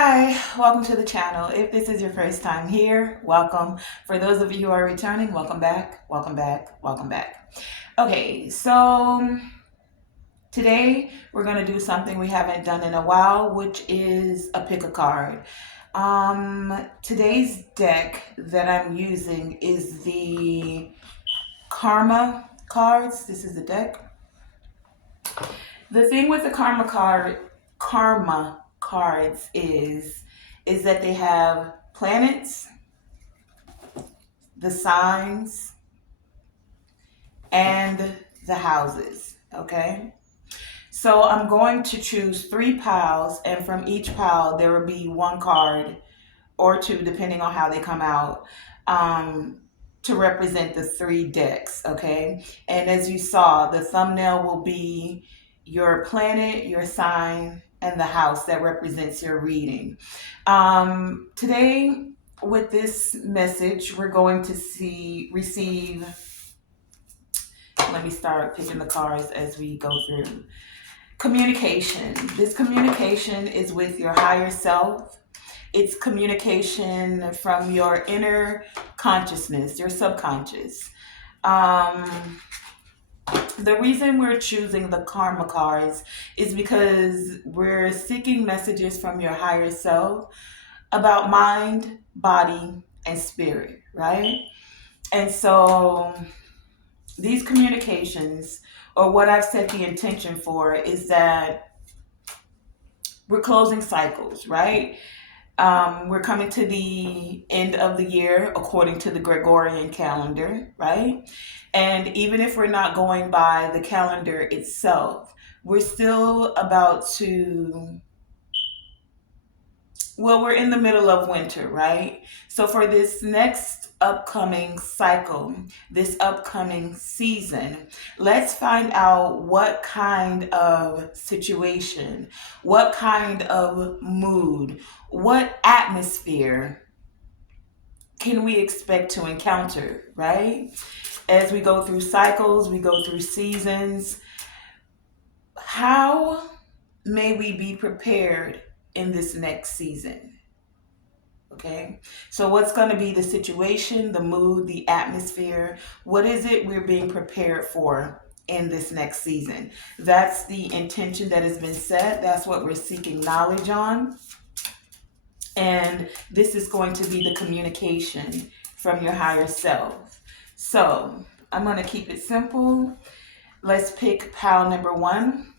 Hi, welcome to the channel. If this is your first time here, welcome. For those of you who are returning, welcome back, welcome back, welcome back. Okay, so today we're going to do something we haven't done in a while, which is a pick a card. Today's deck that I'm using is the Karma cards. This is the deck. The thing with the karma cards is that they have planets, the signs, and the houses. Okay. So I'm going to choose three piles, and from each pile there will be one card or two, depending on how they come out, to represent the three decks. Okay. And as you saw, the thumbnail will be your planet, your sign, and the house that represents your reading. Today, with this message, we're going to receive. Let me start picking the cards as we go through. Communication. This communication is with your higher self. It's communication from your inner consciousness, your subconscious. The reason we're choosing the karma cards is because we're seeking messages from your higher self about mind, body, and spirit, right? And so these communications, or what I've set the intention for, is that we're closing cycles, right? We're coming to the end of the year according to the Gregorian calendar, right? And even if we're not going by the calendar itself, we're still about to, well, we're in the middle of winter, right? So for this next upcoming cycle, this upcoming season, let's find out what kind of situation, what kind of mood, what atmosphere can we expect to encounter, right? As we go through cycles, we go through seasons. How may we be prepared in this next season? Okay, so what's going to be the situation, the mood, the atmosphere? What is it we're being prepared for in this next season? That's the intention that has been set. That's what we're seeking knowledge on. And this is going to be the communication from your higher self. So I'm going to keep it simple. Let's pick pile number one.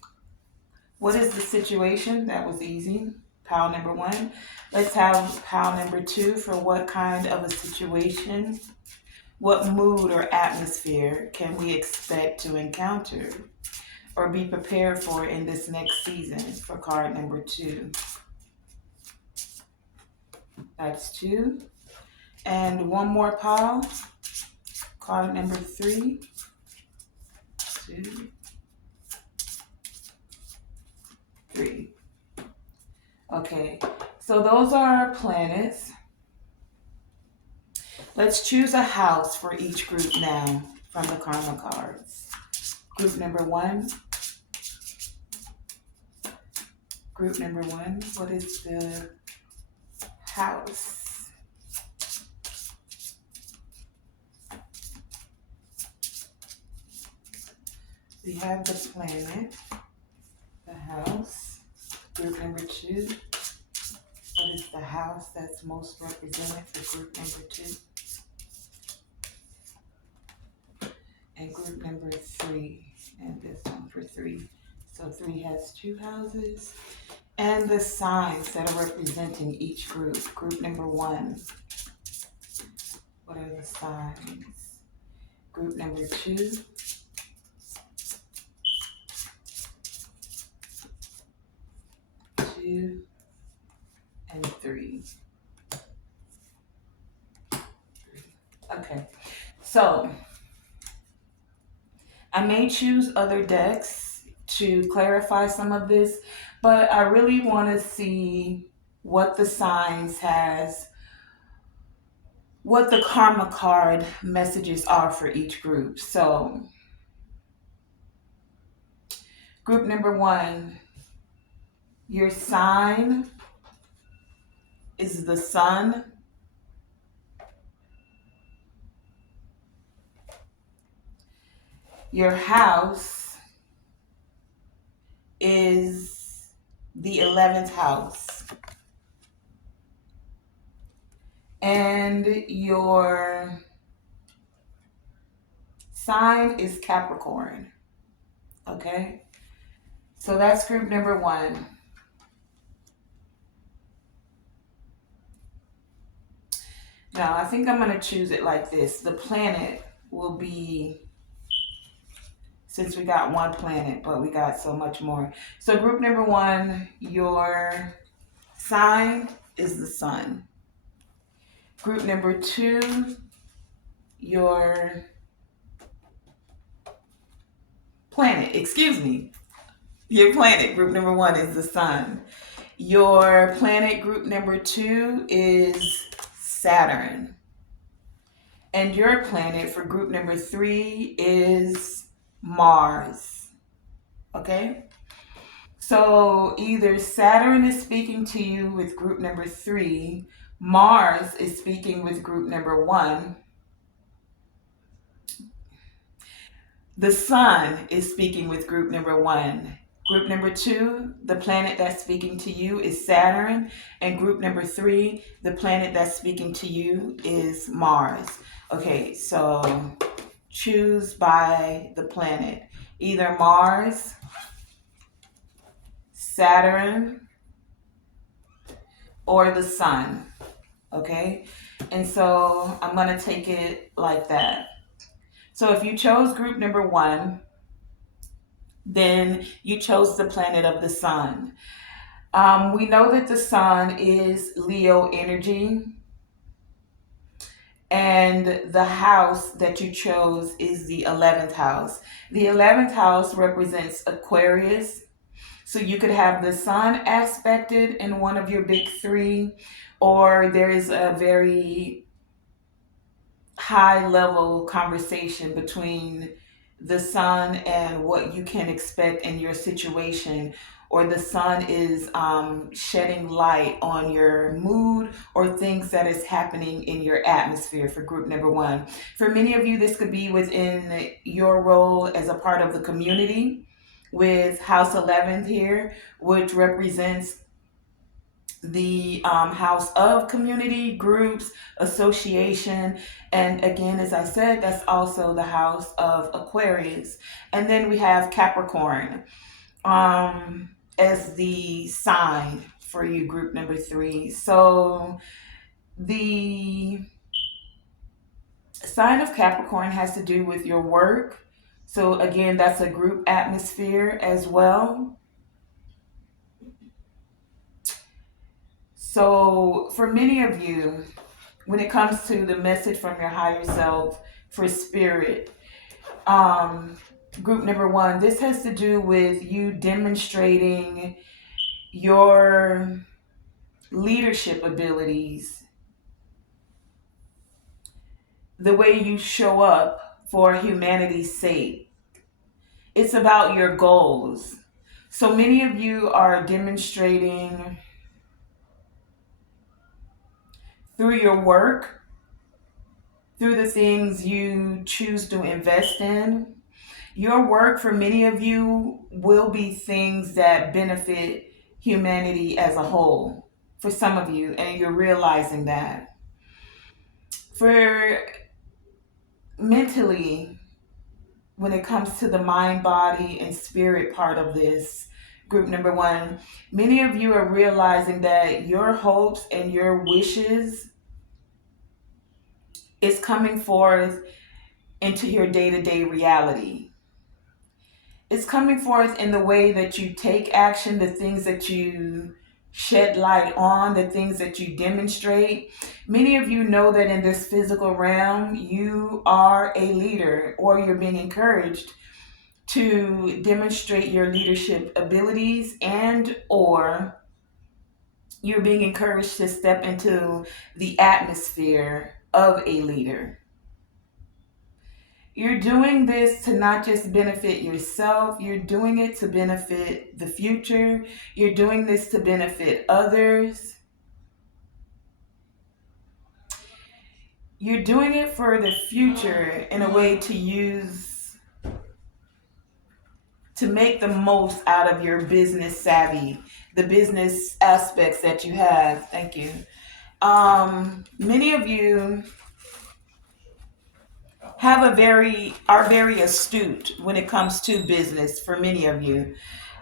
What is the situation? That was easy. Pile number one. Let's have pile number two for what kind of a situation, what mood or atmosphere can we expect to encounter or be prepared for in this next season for card number two. That's two. And one more pile, card number three, two, three. Okay, so those are our planets. Let's choose a house for each group now from the karma cards. Group number one. Group number one, what is the house? We have the planet, the house. Group number two, what is the house that's most represented for group number two? And group number three, and this one for three. So three has two houses. And the signs that are representing each group. Group number one, what are the signs? Group number two, two, and three. Okay, so I may choose other decks to clarify some of this, but I really want to see what the signs has, what the karma card messages are for each group. So group number one, your sign is the sun. Your house is the 11th house. And your sign is Capricorn. Okay? So that's group number one. Now, I think I'm going to choose it like this. The planet will be, since we got one planet, but we got so much more. So, group number one, your sign is the sun. Group number two, your planet, excuse me, your planet, group number one is the sun. Your planet, group number two, is Saturn. And your planet for group number three is Mars. Okay? So either Saturn is speaking to you with group number three, Mars is speaking with group number one, the sun is speaking with group number one. Group number two, the planet that's speaking to you is Saturn. And group number three, the planet that's speaking to you is Mars. Okay, so choose by the planet. Either Mars, Saturn, or the sun. Okay? And so I'm going to take it like that. So if you chose group number one, then you chose the planet of the sun. We know that the sun is Leo energy, and the house that you chose is the 11th house. The 11th house represents Aquarius. So you could have the sun aspected in one of your big three, or there is a very high level conversation between the sun and what you can expect in your situation, or the sun is shedding light on your mood or things that is happening in your atmosphere for group number one. For many of you, this could be within your role as a part of the community with house 11 here, which represents the house of community, groups, association. And again, as I said, that's also the house of Aquarius. And then we have Capricorn as the sign for you, group number three. So the sign of Capricorn has to do with your work. So again, that's a group atmosphere as well. So for many of you, when it comes to the message from your higher self for spirit, group number one, this has to do with you demonstrating your leadership abilities, the way you show up for humanity's sake. It's about your goals. So many of you are demonstrating through your work, through the things you choose to invest in. Your work for many of you will be things that benefit humanity as a whole for some of you, and you're realizing that. For mentally, when it comes to the mind, body, and spirit part of this, group number one, many of you are realizing that your hopes and your wishes is coming forth into your day-to-day reality. It's coming forth in the way that you take action, the things that you shed light on, the things that you demonstrate. Many of you know that in this physical realm, you are a leader, or you're being encouraged to demonstrate your leadership abilities, and or you're being encouraged to step into the atmosphere of a leader. You're doing this to not just benefit yourself, you're doing it to benefit the future. You're doing this to benefit others. you're doing it for the future in a way to make the most out of your business savvy, the business aspects that you have. Thank you. Many of you are very astute when it comes to business. For many of you,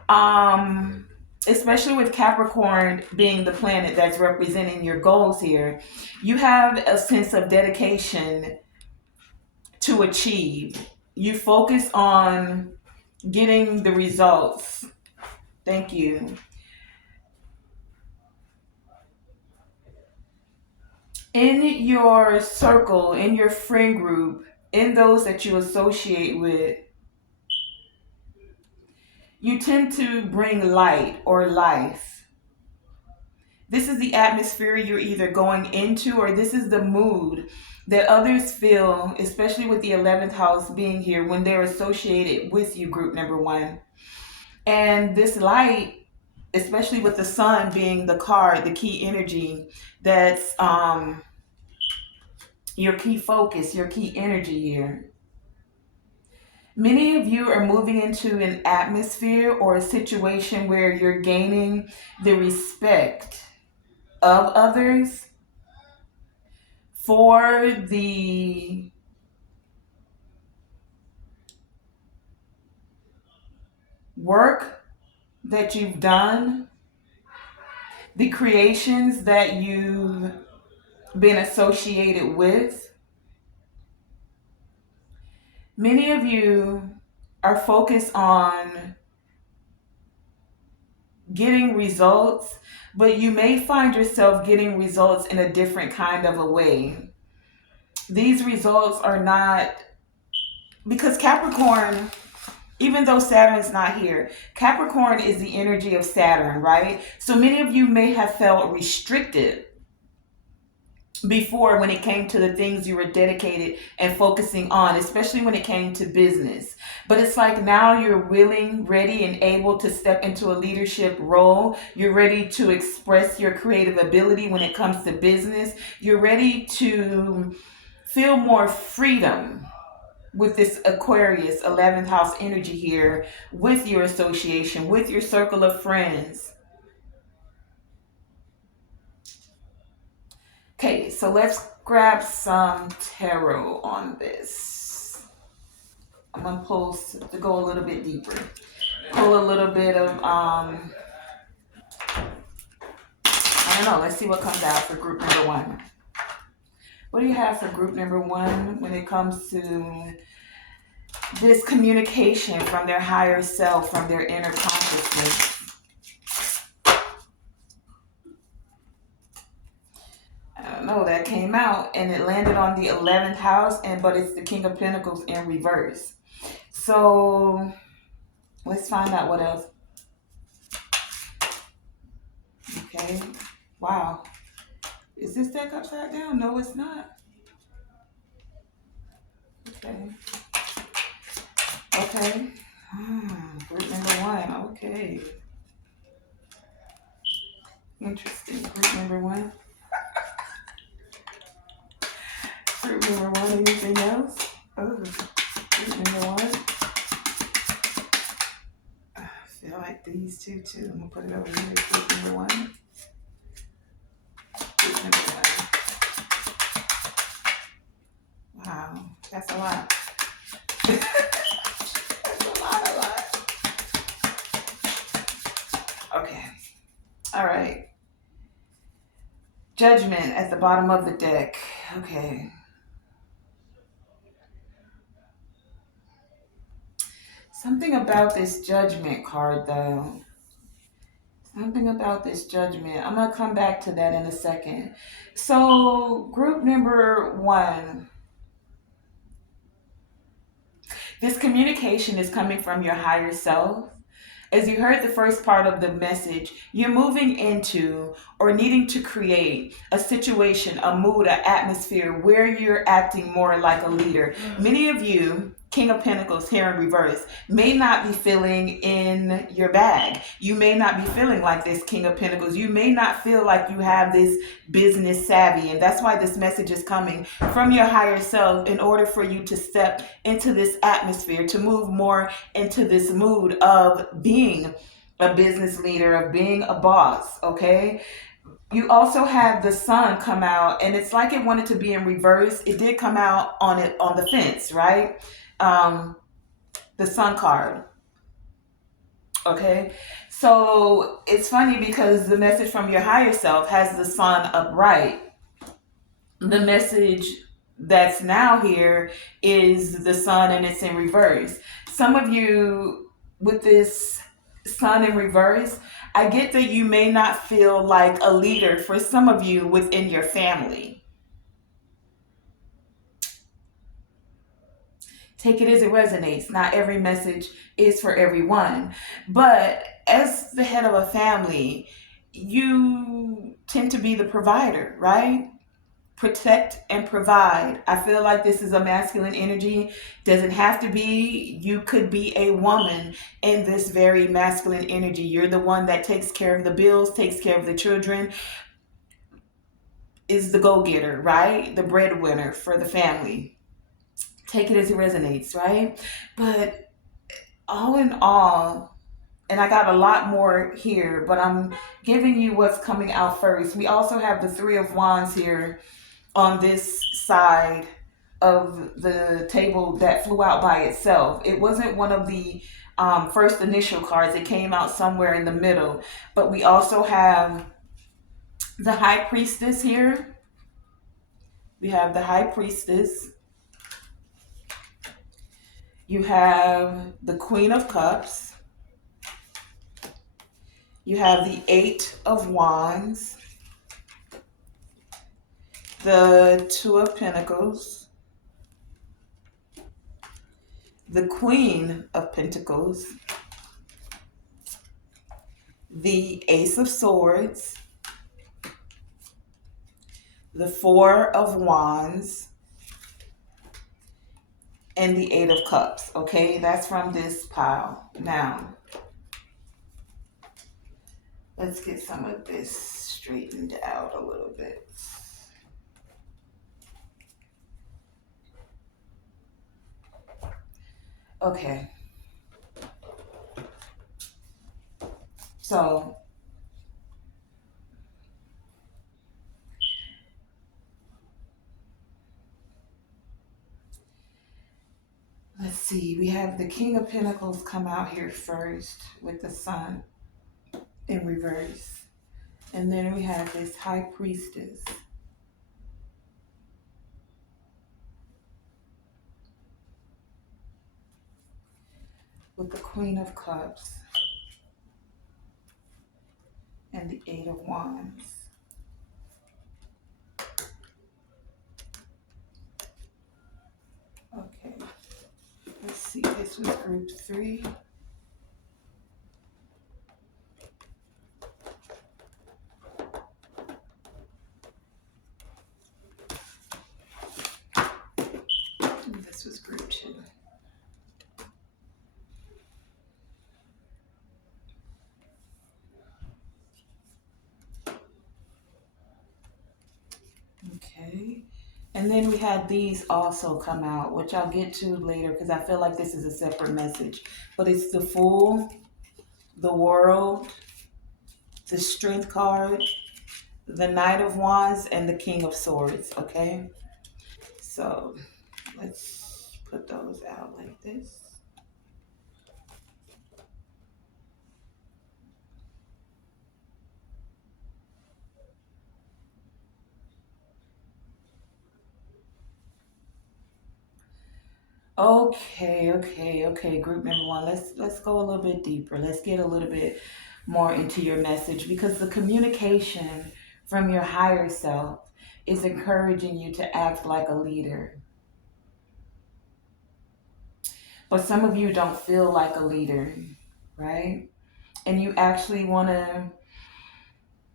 um, especially with Capricorn being the planet that's representing your goals here, you have a sense of dedication to achieve. You focus on getting the results. Thank you. In your circle, in your friend group, in those that you associate with, you tend to bring light or life. This is the atmosphere you're either going into, or this is the mood that others feel, especially with the 11th house being here when they're associated with you, group number one. And this light, especially with the sun being the card, the key energy, that's your key focus, your key energy here. Many of you are moving into an atmosphere or a situation where you're gaining the respect of others for the work that you've done, the creations that you've been associated with. Many of you are focused on getting results, but you may find yourself getting results in a different kind of a way. These results are not because Capricorn, even though Saturn's not here, Capricorn is the energy of Saturn, right? So many of you may have felt restricted before when it came to the things you were dedicated and focusing on, especially when it came to business. But it's like now you're willing, ready, and able to step into a leadership role. You're ready to express your creative ability when it comes to business. You're ready to feel more freedom with this Aquarius 11th house energy here, with your association, with your circle of friends. Okay, so let's grab some tarot on this. I'm gonna pull to go a little bit deeper. Pull a little bit of I don't know. Let's see what comes out for group number one. What do you have for group number one when it comes to this communication from their higher self, from their inner consciousness? I don't know, that came out and it landed on the 11th house, but it's the King of Pentacles in reverse. So let's find out what else. Okay. Wow. Is this deck upside down? No, it's not. Okay. Okay. Group number one. Okay. Interesting. Group number one. Group number one. Anything else? Oh, group number one. I feel like these two too. I'm gonna put it over here. Group number one. Group number one. Wow, that's a lot. That's a lot. Okay. All right. Judgment at the bottom of the deck. Okay. Something about this Judgment card, though. Something about this Judgment. I'm going to come back to that in a second. So, group number one. This communication is coming from your higher self. As you heard the first part of the message, you're moving into or needing to create a situation, a mood, an atmosphere where you're acting more like a leader. Many of you King of Pentacles here in reverse may not be feeling in your bag. You may not be feeling like this King of Pentacles. You may not feel like you have this business savvy. And that's why this message is coming from your higher self in order for you to step into this atmosphere, to move more into this mood of being a business leader, of being a boss, okay? You also had the sun come out, and it's like it wanted to be in reverse. It did come out on the fence, right? Um, the sun card. Okay. So it's funny because the message from your higher self has the sun upright. The message that's now here is the sun and it's in reverse. Some of you with this sun in reverse, I get that you may not feel like a leader for some of you within your family. Take it as it resonates. Not every message is for everyone. But as the head of a family, you tend to be the provider, right? Protect and provide. I feel like this is a masculine energy. Doesn't have to be. You could be a woman in this very masculine energy. You're the one that takes care of the bills, takes care of the children, is the go-getter, right? The breadwinner for the family. Take it as it resonates, right? But all in all, and I got a lot more here, but I'm giving you what's coming out first. We also have the Three of Wands here on this side of the table that flew out by itself. It wasn't one of the first initial cards. It came out somewhere in the middle. But we also have the High Priestess here. We have the High Priestess. You have the Queen of Cups. You have the Eight of Wands. The Two of Pentacles. The Queen of Pentacles. The Ace of Swords. The Four of Wands. And the Eight of Cups. Okay, that's from this pile. Now, let's get some of this straightened out a little bit. Okay. So, let's see. We have the King of Pentacles come out here first with the sun in reverse. And then we have this High Priestess. With the Queen of Cups. And the Eight of Wands. Okay. Let's see. This was group 3. This was group 2. Okay. And then we had these also come out, which I'll get to later because I feel like this is a separate message. But it's the Fool, the World, the Strength card, the Knight of Wands, and the King of Swords, okay? So let's put those out like this. Okay. Group number 1. Let's go a little bit deeper. Let's get a little bit more into your message because the communication from your higher self is encouraging you to act like a leader. But some of you don't feel like a leader, right? And you actually want to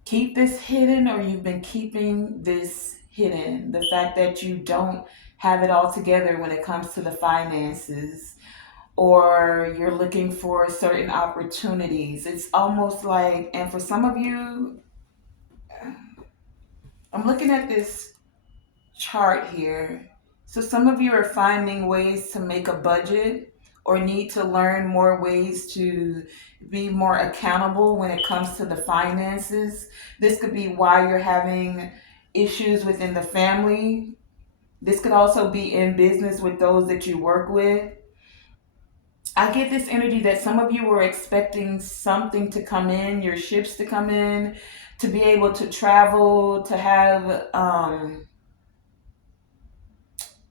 keep this hidden, or you've been keeping this hidden. The fact that you don't have it all together when it comes to the finances, or you're looking for certain opportunities. It's almost like, and for some of you, I'm looking at this chart here. So some of you are finding ways to make a budget or need to learn more ways to be more accountable when it comes to the finances. This could be why you're having issues within the family. This could also be in business with those that you work with. I get this energy that some of you were expecting something to come in, your ships to come in, to be able to travel, to have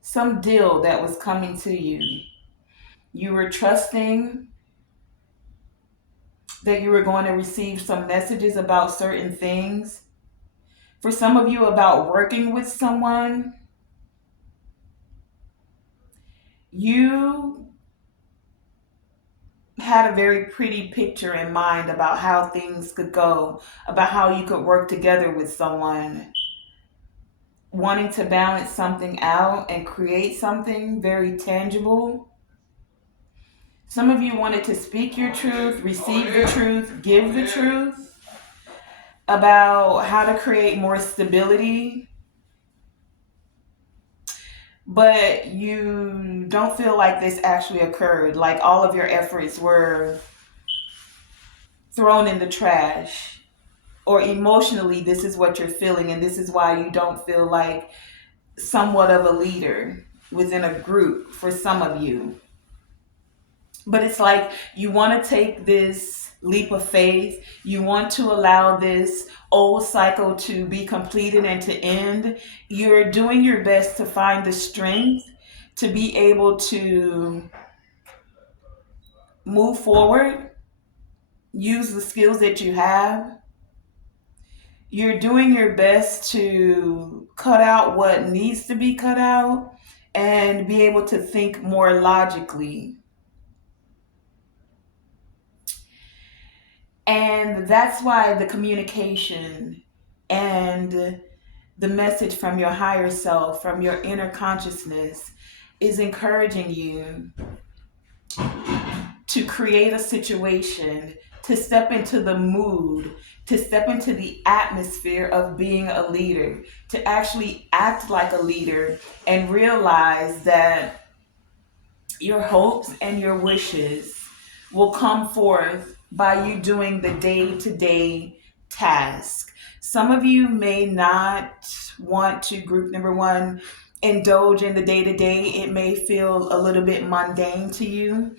some deal that was coming to you. You were trusting that you were going to receive some messages about certain things. For some of you, about working with someone, you had a very pretty picture in mind about how things could go, about how you could work together with someone, wanting to balance something out and create something very tangible. Some of you wanted to speak your truth, receive the truth, give the truth about how to create more stability, but you don't feel like this actually occurred. Like all of your efforts were thrown in the trash, or emotionally, this is what you're feeling, and this is why you don't feel like somewhat of a leader within a group for some of you. But it's like you want to take this leap of faith. You want to allow this old cycle to be completed and to end. You're doing your best to find the strength to be able to move forward, use the skills that you have. You're doing your best to cut out what needs to be cut out and be able to think more logically. And that's why the communication and the message from your higher self, from your inner consciousness, is encouraging you to create a situation, to step into the mood, to step into the atmosphere of being a leader, to actually act like a leader and realize that your hopes and your wishes will come forth by you doing the day to day task. Some of you may not want to, group number one, indulge in the day to day. It may feel a little bit mundane to you,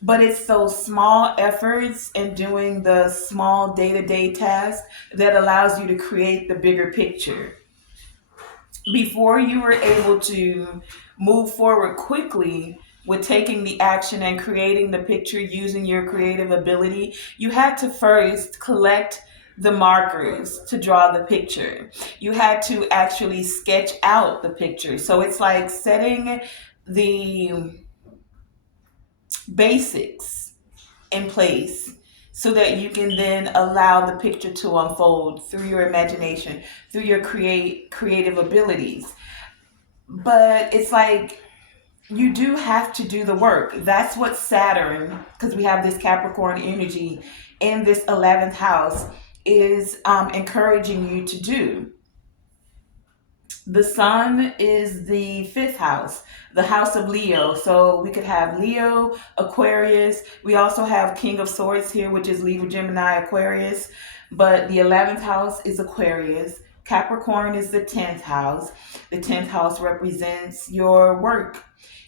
but it's those small efforts and doing the small day to day tasks that allows you to create the bigger picture. Before you were able to move forward quickly with taking the action and creating the picture using your creative ability, you had to first collect the markers to draw the picture. You had to actually sketch out the picture. So it's like setting the basics in place so that you can then allow the picture to unfold through your imagination, through your creative abilities. But it's like you do have to do the work. That's what Saturn, because we have this Capricorn energy in this 11th house, is encouraging you to do. The sun is the fifth house, the house of Leo. So we could have Leo, Aquarius. We also have King of Swords here, which is Libra, Gemini, Aquarius. But the 11th house is Aquarius. Capricorn is the 10th house. The 10th house represents your work,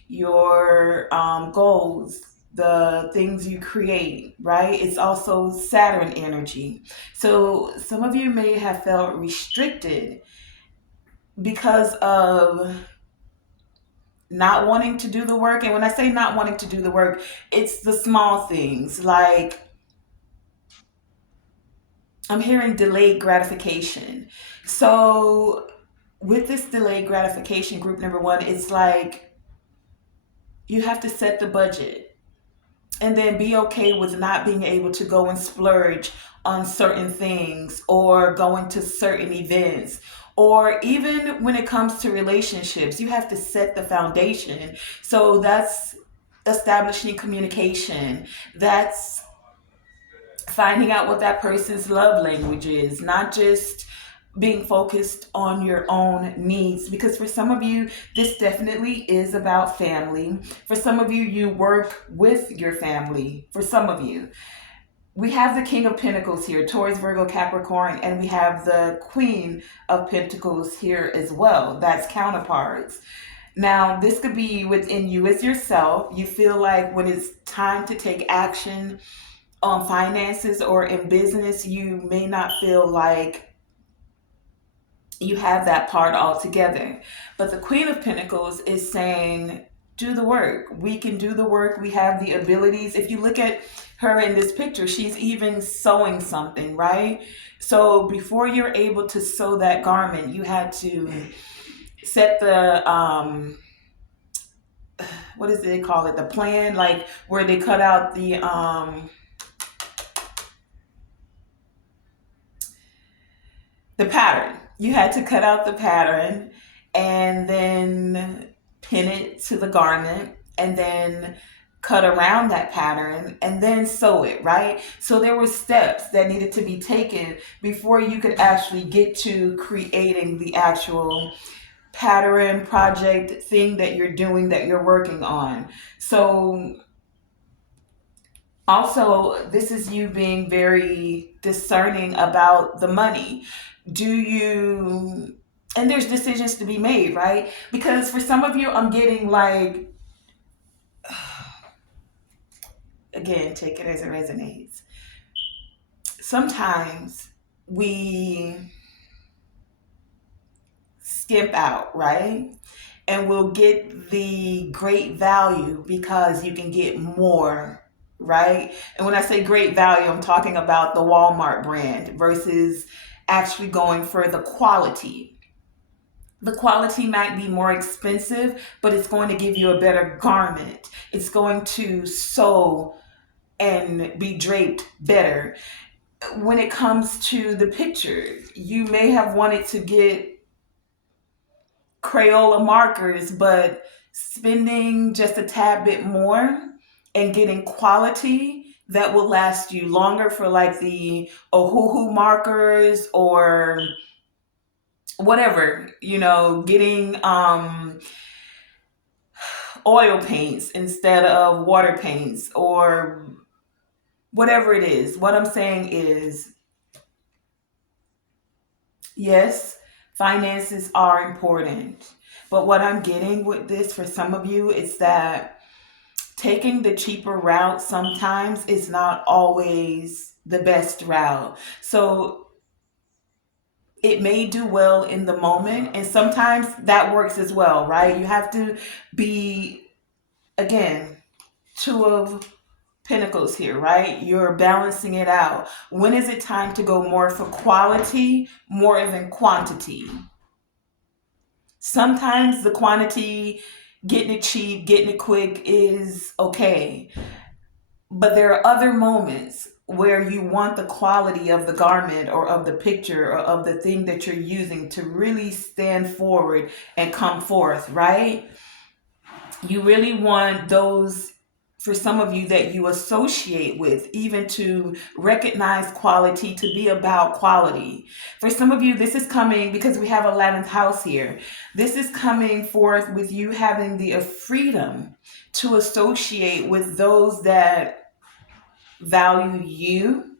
your goals, the things you create, right? It's also Saturn energy. So some of you may have felt restricted because of not wanting to do the work. And when I say not wanting to do the work, it's the small things. Like I'm hearing delayed gratification. So with this delayed gratification, group number one, it's like you have to set the budget. and then be okay with not being able to go and splurge on certain things or going to certain events. Or even when it comes to relationships, you have to set the foundation. So that's establishing communication. That's finding out what that person's love language is, not just being focused on your own needs. Because for some of you, this definitely is about family. For some of you, you work with your family. For some of you, we have the King of Pentacles here, Taurus, Virgo, Capricorn, and we have the Queen of Pentacles here as well. That's counterparts. Now, this could be within you as yourself. You feel like when it's time to take action on finances or in business, you may not feel like you have that part all together. But the Queen of Pentacles is saying, do the work. We can do the work. We have the abilities. If you look at her in this picture, she's even sewing something, right? So before you're able to sew that garment, you had to set the what is it they call it, the plan, like where they cut out the pattern. You had to cut out the pattern and then pin it to the garment and then cut around that pattern and then sew it, right? So there were steps that needed to be taken before you could actually get to creating the actual pattern, project, thing that you're doing, that you're working on. So also, this is you being very discerning about the money. Do you, and there's decisions to be made, right? Because for some of you, I'm getting like, again, take it as it resonates. Sometimes we skimp out, right? And we'll get the great value because you can get more, right? And when I say great value, I'm talking about the Walmart brand versus actually going for the quality. The quality might be more expensive, but it's going to give you a better garment. It's going to sew and be draped better. When it comes to the picture, you may have wanted to get Crayola markers, but spending just a tad bit more and getting quality that will last you longer for like the Ohuhu markers or whatever, getting oil paints instead of water paints or whatever it is. What I'm saying is, yes, finances are important. But what I'm getting with this for some of you is that taking the cheaper route sometimes is not always the best route. So it may do well in the moment, and sometimes that works as well, right? You have to be, again, two of Pentacles here, right? You're balancing it out. When is it time to go more for quality more than quantity? Sometimes the quantity, getting it cheap, getting it quick is okay. But there are other moments where you want the quality of the garment or of the picture or of the thing that you're using to really stand forward and come forth, right? You really want those, for some of you, that you associate with, even to recognize quality, to be about quality. For some of you, this is coming because we have 11th house here. This is coming forth with you having the freedom to associate with those that value you,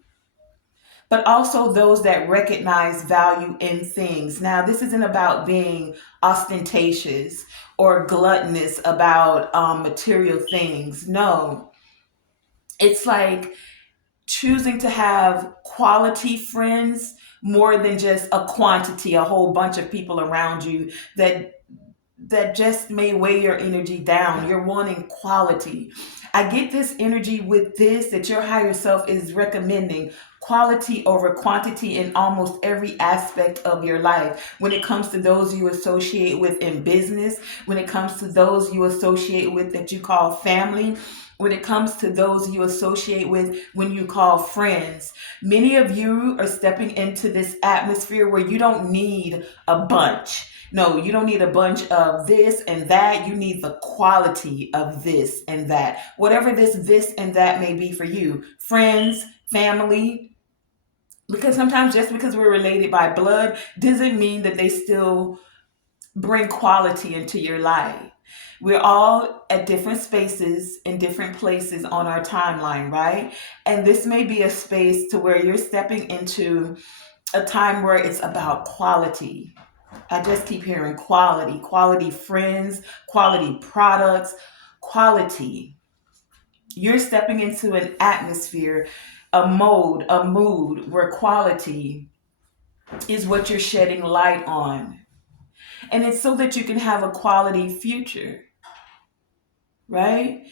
but also those that recognize value in things. Now, this isn't about being ostentatious or gluttonous about material things. No, it's like choosing to have quality friends more than just a quantity, a whole bunch of people around you that just may weigh your energy down. You're wanting quality. I get this energy with this, that your higher self is recommending quality over quantity in almost every aspect of your life. When it comes to those you associate with in business, when it comes to those you associate with that you call family, when it comes to those you associate with when you call friends. Many of you are stepping into this atmosphere where you don't need a bunch. No, you don't need a bunch of this and that. You need the quality of this and that. Whatever this and that may be for you. Friends, family, because sometimes just because we're related by blood doesn't mean that they still bring quality into your life. We're all at different spaces in different places on our timeline, right? And this may be a space to where you're stepping into a time where it's about quality. I just keep hearing quality, quality friends, quality products, quality. You're stepping into an atmosphere, a mode, a mood where quality is what you're shedding light on. And it's so that you can have a quality future, right?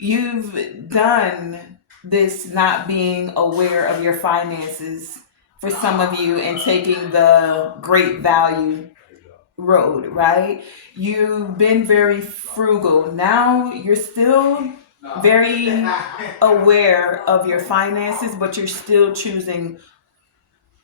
You've done this not being aware of your finances for some of you and taking the great value road, right? You've been very frugal. Now you're still very aware of your finances, but you're still choosing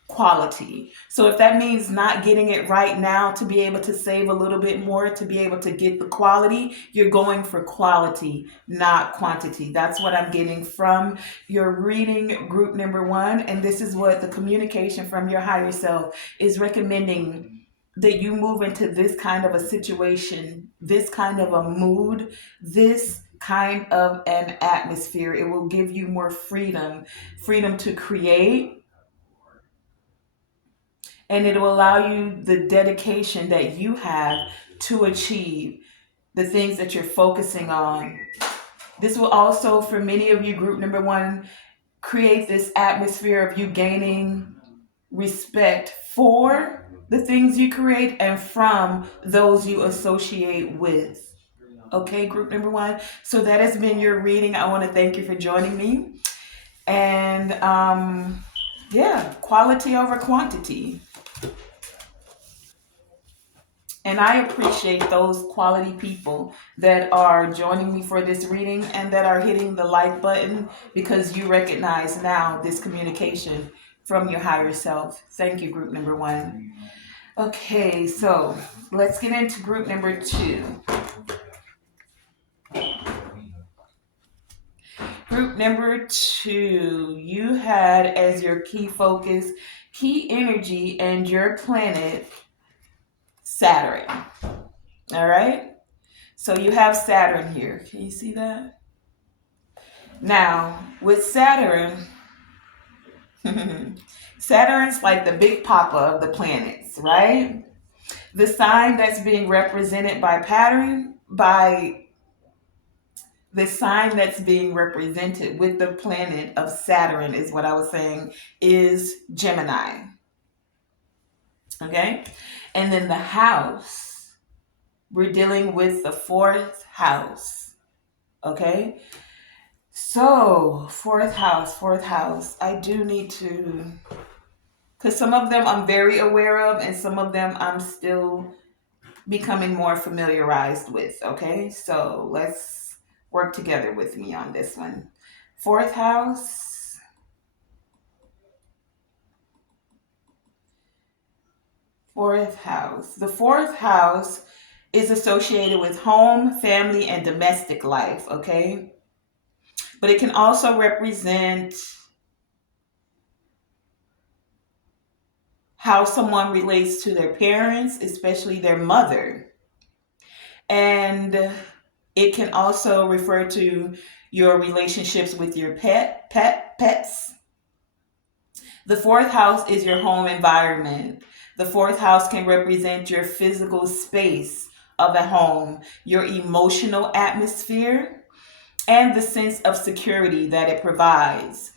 quality. So if that means not getting it right now to be able to save a little bit more to be able to get the quality, you're going for quality, not quantity. That's what I'm getting from your reading group number one. And this is what the communication from your higher self is recommending, that you move into this kind of a situation, this kind of a mood, this kind of an atmosphere. It will give you more freedom, freedom to create, and it will allow you the dedication that you have to achieve the things that you're focusing on. This will also, for many of you, group number one, create this atmosphere of you gaining respect for the things you create and from those you associate with. Okay, group number one. So that has been your reading. I want to thank you for joining me. And yeah, quality over quantity. And I appreciate those quality people that are joining me for this reading and that are hitting the like button because you recognize now this communication from your higher self. Thank you, group number one. Okay, so let's get into group number two. Group number two, you had as your key focus, key energy, and your planet, Saturn. All right? So you have Saturn here. Can you see that? Now, with Saturn, Saturn's like the big papa of the planets, right? The sign that's being represented by pattern, by the sign that's being represented with the planet of Saturn, is what I was saying, is Gemini. Okay? And then the house, we're dealing with the fourth house. Okay? So, fourth house. I do need to, because some of them I'm very aware of, and some of them I'm still becoming more familiarized with. Okay, so let's work together with me on this one. Fourth house. Fourth house. The fourth house is associated with home, family, and domestic life. Okay, but it can also represent how someone relates to their parents, especially their mother. And it can also refer to your relationships with your pets. The fourth house is your home environment. The fourth house can represent your physical space of a home, your emotional atmosphere, and the sense of security that it provides.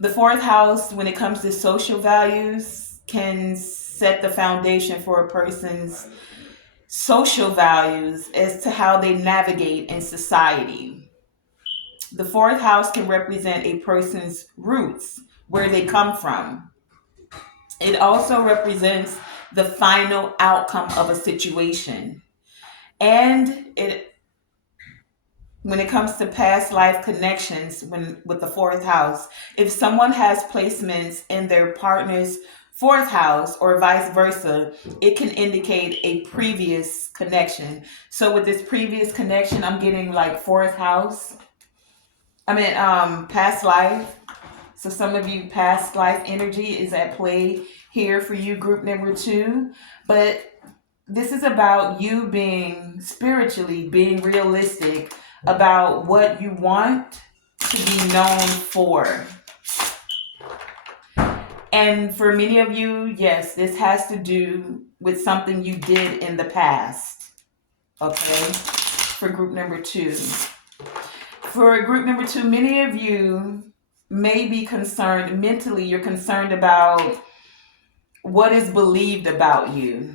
The fourth house, when it comes to social values, can set the foundation for a person's social values as to how they navigate in society. The fourth house can represent a person's roots, where they come from. It also represents the final outcome of a situation. And it when it comes to past life connections, when with the fourth house, if someone has placements in their partner's fourth house or vice versa, it can indicate a previous connection. So with this previous connection, I'm getting like fourth house. I mean, past life. So some of you, past life energy is at play here for you, group number two. But this is about you being spiritually, being realistic about what you want to be known for. And for many of you, yes, this has to do with something you did in the past. Okay? For group number two. For group number two, many of you may be concerned mentally, you're concerned about what is believed about you,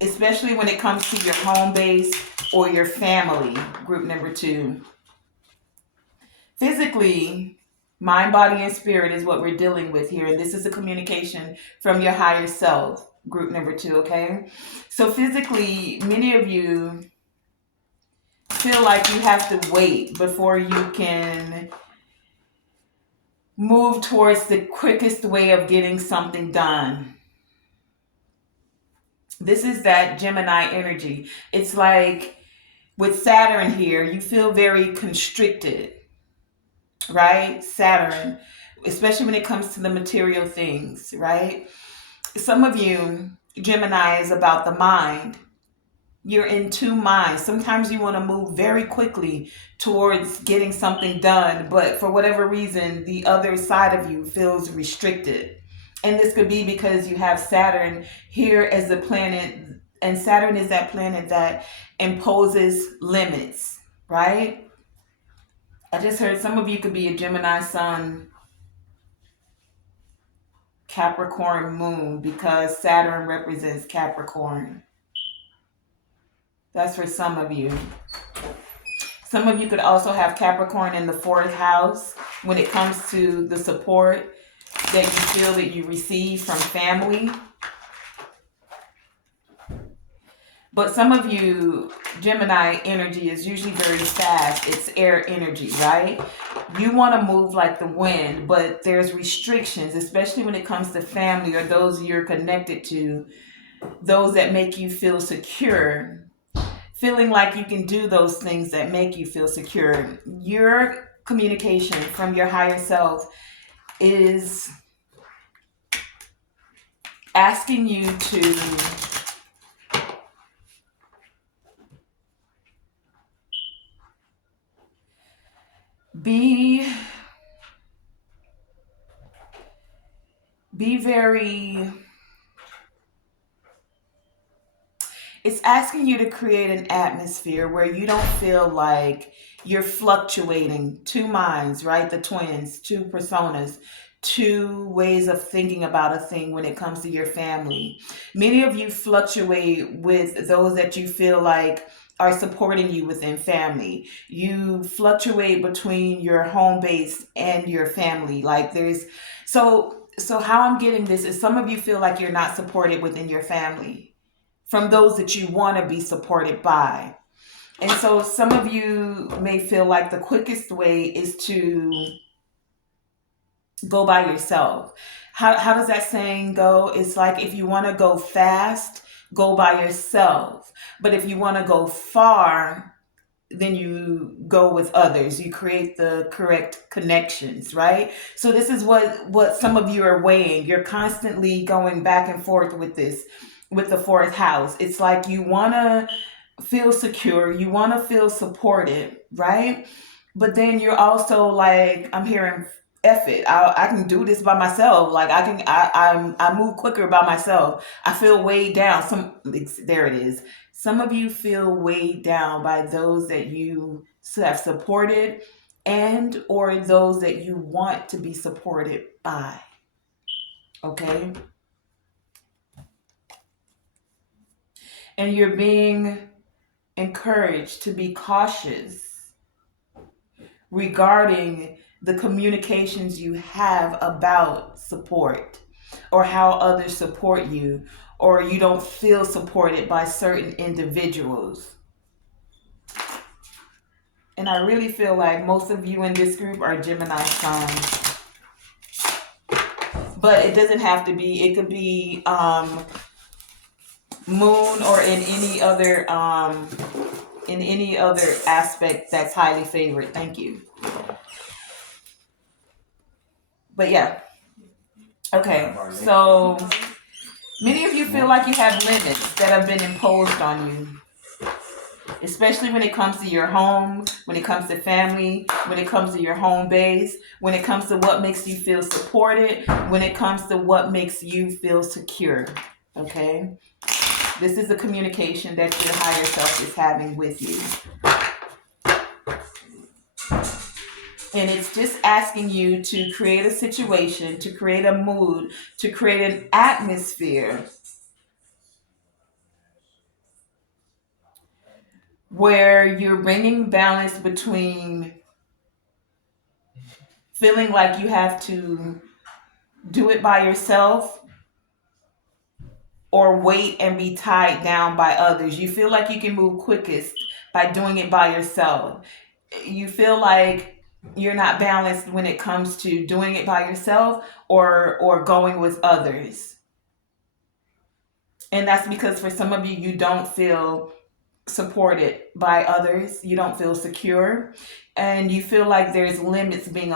especially when it comes to your home base or your family, group number two. Physically, mind, body, and spirit is what we're dealing with here. And this is a communication from your higher self, group number two, okay? So physically, many of you feel like you have to wait before you can move towards the quickest way of getting something done. This is that Gemini energy. It's like with Saturn here, you feel very constricted, right? Saturn, especially when it comes to the material things, right? Some of you, Gemini, is about the mind. You're in two minds. Sometimes you want to move very quickly towards getting something done, but for whatever reason, the other side of you feels restricted. And this could be because you have Saturn here as the planet, and Saturn is that planet that imposes limits, right? I just heard some of you could be a Gemini sun, Capricorn moon, because Saturn represents Capricorn. That's for some of you. Some of you could also have Capricorn in the fourth house when it comes to the support that you feel that you receive from family. But some of you, Gemini energy is usually very fast. It's air energy, right? You want to move like the wind, but there's restrictions, especially when it comes to family or those you're connected to, those that make you feel secure, feeling like you can do those things that make you feel secure. Your communication from your higher self is asking you to be very, it's asking you to create an atmosphere where you don't feel like you're fluctuating two minds, right? The twins, two personas, two ways of thinking about a thing when it comes to your family. Many of you fluctuate with those that you feel like are supporting you within family. You fluctuate between your home base and your family. Like there's so how I'm getting this is some of you feel like you're not supported within your family from those that you want to be supported by. And so some of you may feel like the quickest way is to go by yourself. How does that saying go? It's like if you want to go fast, go by yourself. But if you want to go far, then you go with others. You create the correct connections, right? So this is what some of you are weighing. You're constantly going back and forth with this, with the fourth house. It's like you want to feel secure, you want to feel supported, right? But then you're also like, I'm hearing, F it, I can do this by myself. Like I move quicker by myself. I feel weighed down. There it is. Some of you feel weighed down by those that you have supported and or those that you want to be supported by. Okay? And you're being encouraged to be cautious regarding the communications you have about support, or how others support you, or you don't feel supported by certain individuals. And I really feel like most of you in this group are Gemini signs. But it doesn't have to be. It could be moon, or in any other aspect that's highly favored. Thank you. But yeah. Okay. So many of you feel like you have limits that have been imposed on you, especially when it comes to your home, when it comes to family, when it comes to your home base, when it comes to what makes you feel supported, when it comes to what makes you feel secure. Okay? This is the communication that your higher self is having with you. And it's just asking you to create a situation, to create a mood, to create an atmosphere where you're bringing balance between feeling like you have to do it by yourself, or wait and be tied down by others. You feel like you can move quickest by doing it by yourself. You feel like you're not balanced when it comes to doing it by yourself, or going with others. And that's because for some of you, you don't feel supported by others. You don't feel secure, and you feel like there's limits being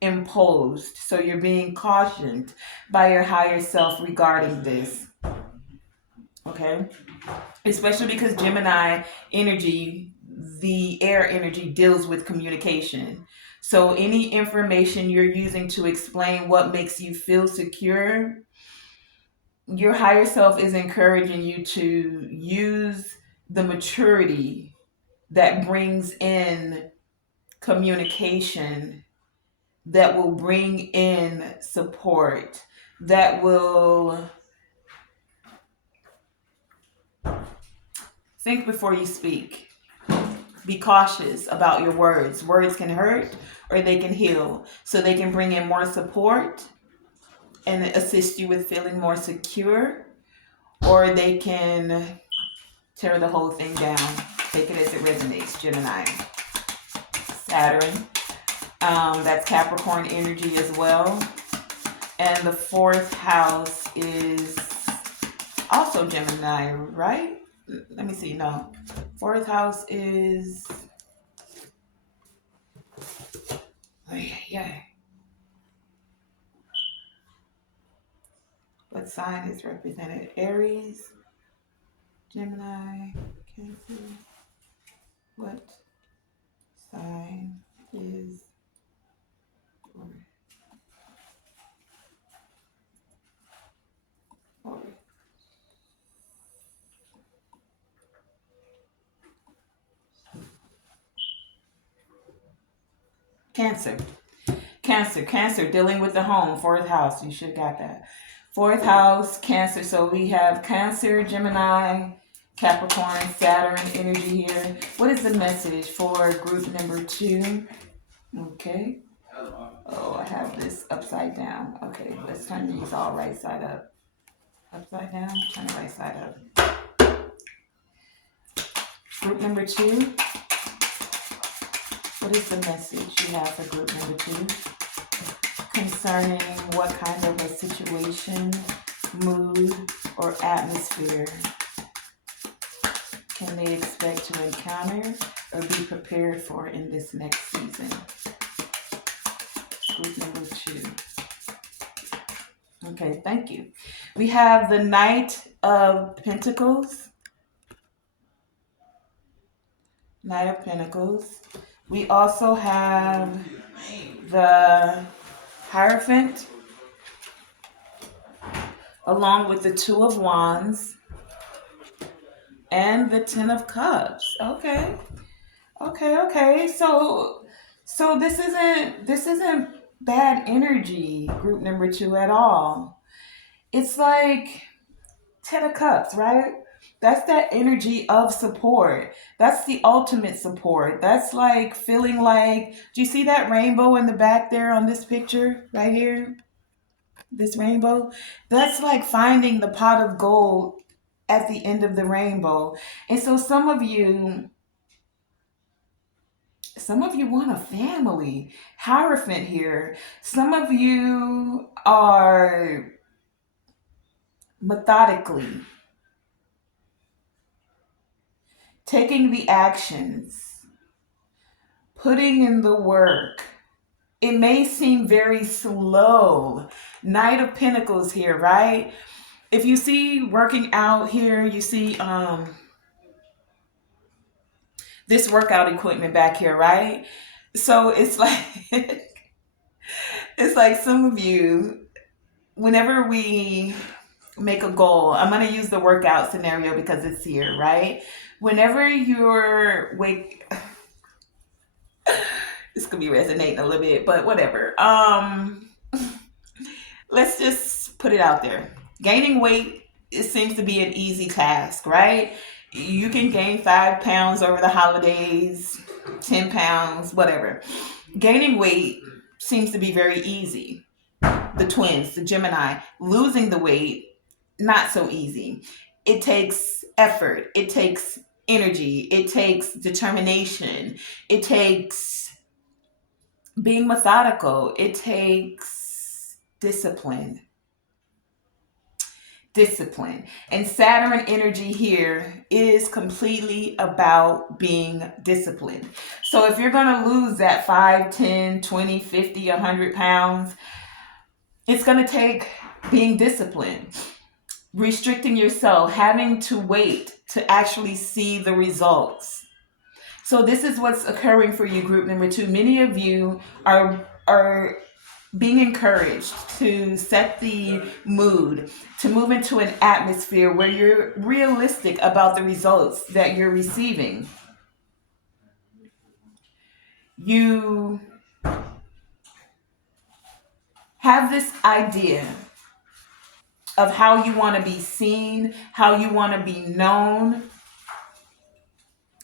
imposed. So you're being cautioned by your higher self regarding this. Okay? Especially because Gemini energy, the air energy, deals with communication. So any information you're using to explain what makes you feel secure, your higher self is encouraging you to use the maturity that brings in communication, that will bring in support, that will think before you speak. Be cautious about your words. Words can hurt or they can heal. So they can bring in more support and assist you with feeling more secure, or they can tear the whole thing down. Take it as it resonates. Gemini. Saturn. That's Capricorn energy as well. And the fourth house is also Gemini, right? Let me see. No. Fourth house is... Oh, yeah. What sign is represented? Aries, Gemini, Cancer. What sign is Cancer? Cancer, dealing with the home, fourth house. You should have got that. Fourth house, Cancer. So we have Cancer, Gemini, Capricorn, Saturn energy here. What is the message for group number 2? Okay. Oh, I have this upside down. Okay, let's turn these all right side up. Upside down, turn it right side up. Group number 2. What is the message you have for group number 2? Concerning what kind of a situation, mood, or atmosphere can they expect to encounter or be prepared for in this next season? Group number 2. Okay, thank you. We have the Knight of Pentacles. Knight of Pentacles. We also have the Hierophant, along with the Two of Wands and the Ten of Cups. Okay. So this isn't bad energy, group number 2, at all. It's like Ten of Cups, right? That's that energy of support. That's the ultimate support. That's like feeling like, do you see that rainbow in the back there on this picture right here? This rainbow? That's like finding the pot of gold at the end of the rainbow. And so some of you want a family. Hierophant here. Some of you are methodically taking the actions, putting in the work. It may seem very slow. Knight of Pentacles here, right? If you see working out here, you see this workout equipment back here, right? So it's like it's like some of you, whenever we make a goal, I'm going to use the workout scenario because it's here, right? Whenever you're wake this could be resonating a little bit, but whatever. Let's just put it out there. Gaining weight, it seems to be an easy task, right? You can gain 5 pounds over the holidays, 10 pounds, whatever. Gaining weight seems to be very easy. The twins, the Gemini, losing the weight, not so easy. It takes effort, it takes energy, it takes determination, it takes being methodical, it takes discipline. And Saturn energy here is completely about being disciplined. So if you're going to lose that 5, 10, 20, 50, 100 pounds, it's going to take being disciplined, restricting yourself, having to wait to actually see the results. So this is what's occurring for you, group number 2. Many of you are being encouraged to set the mood, to move into an atmosphere where you're realistic about the results that you're receiving. You have this idea of how you want to be seen, how you want to be known.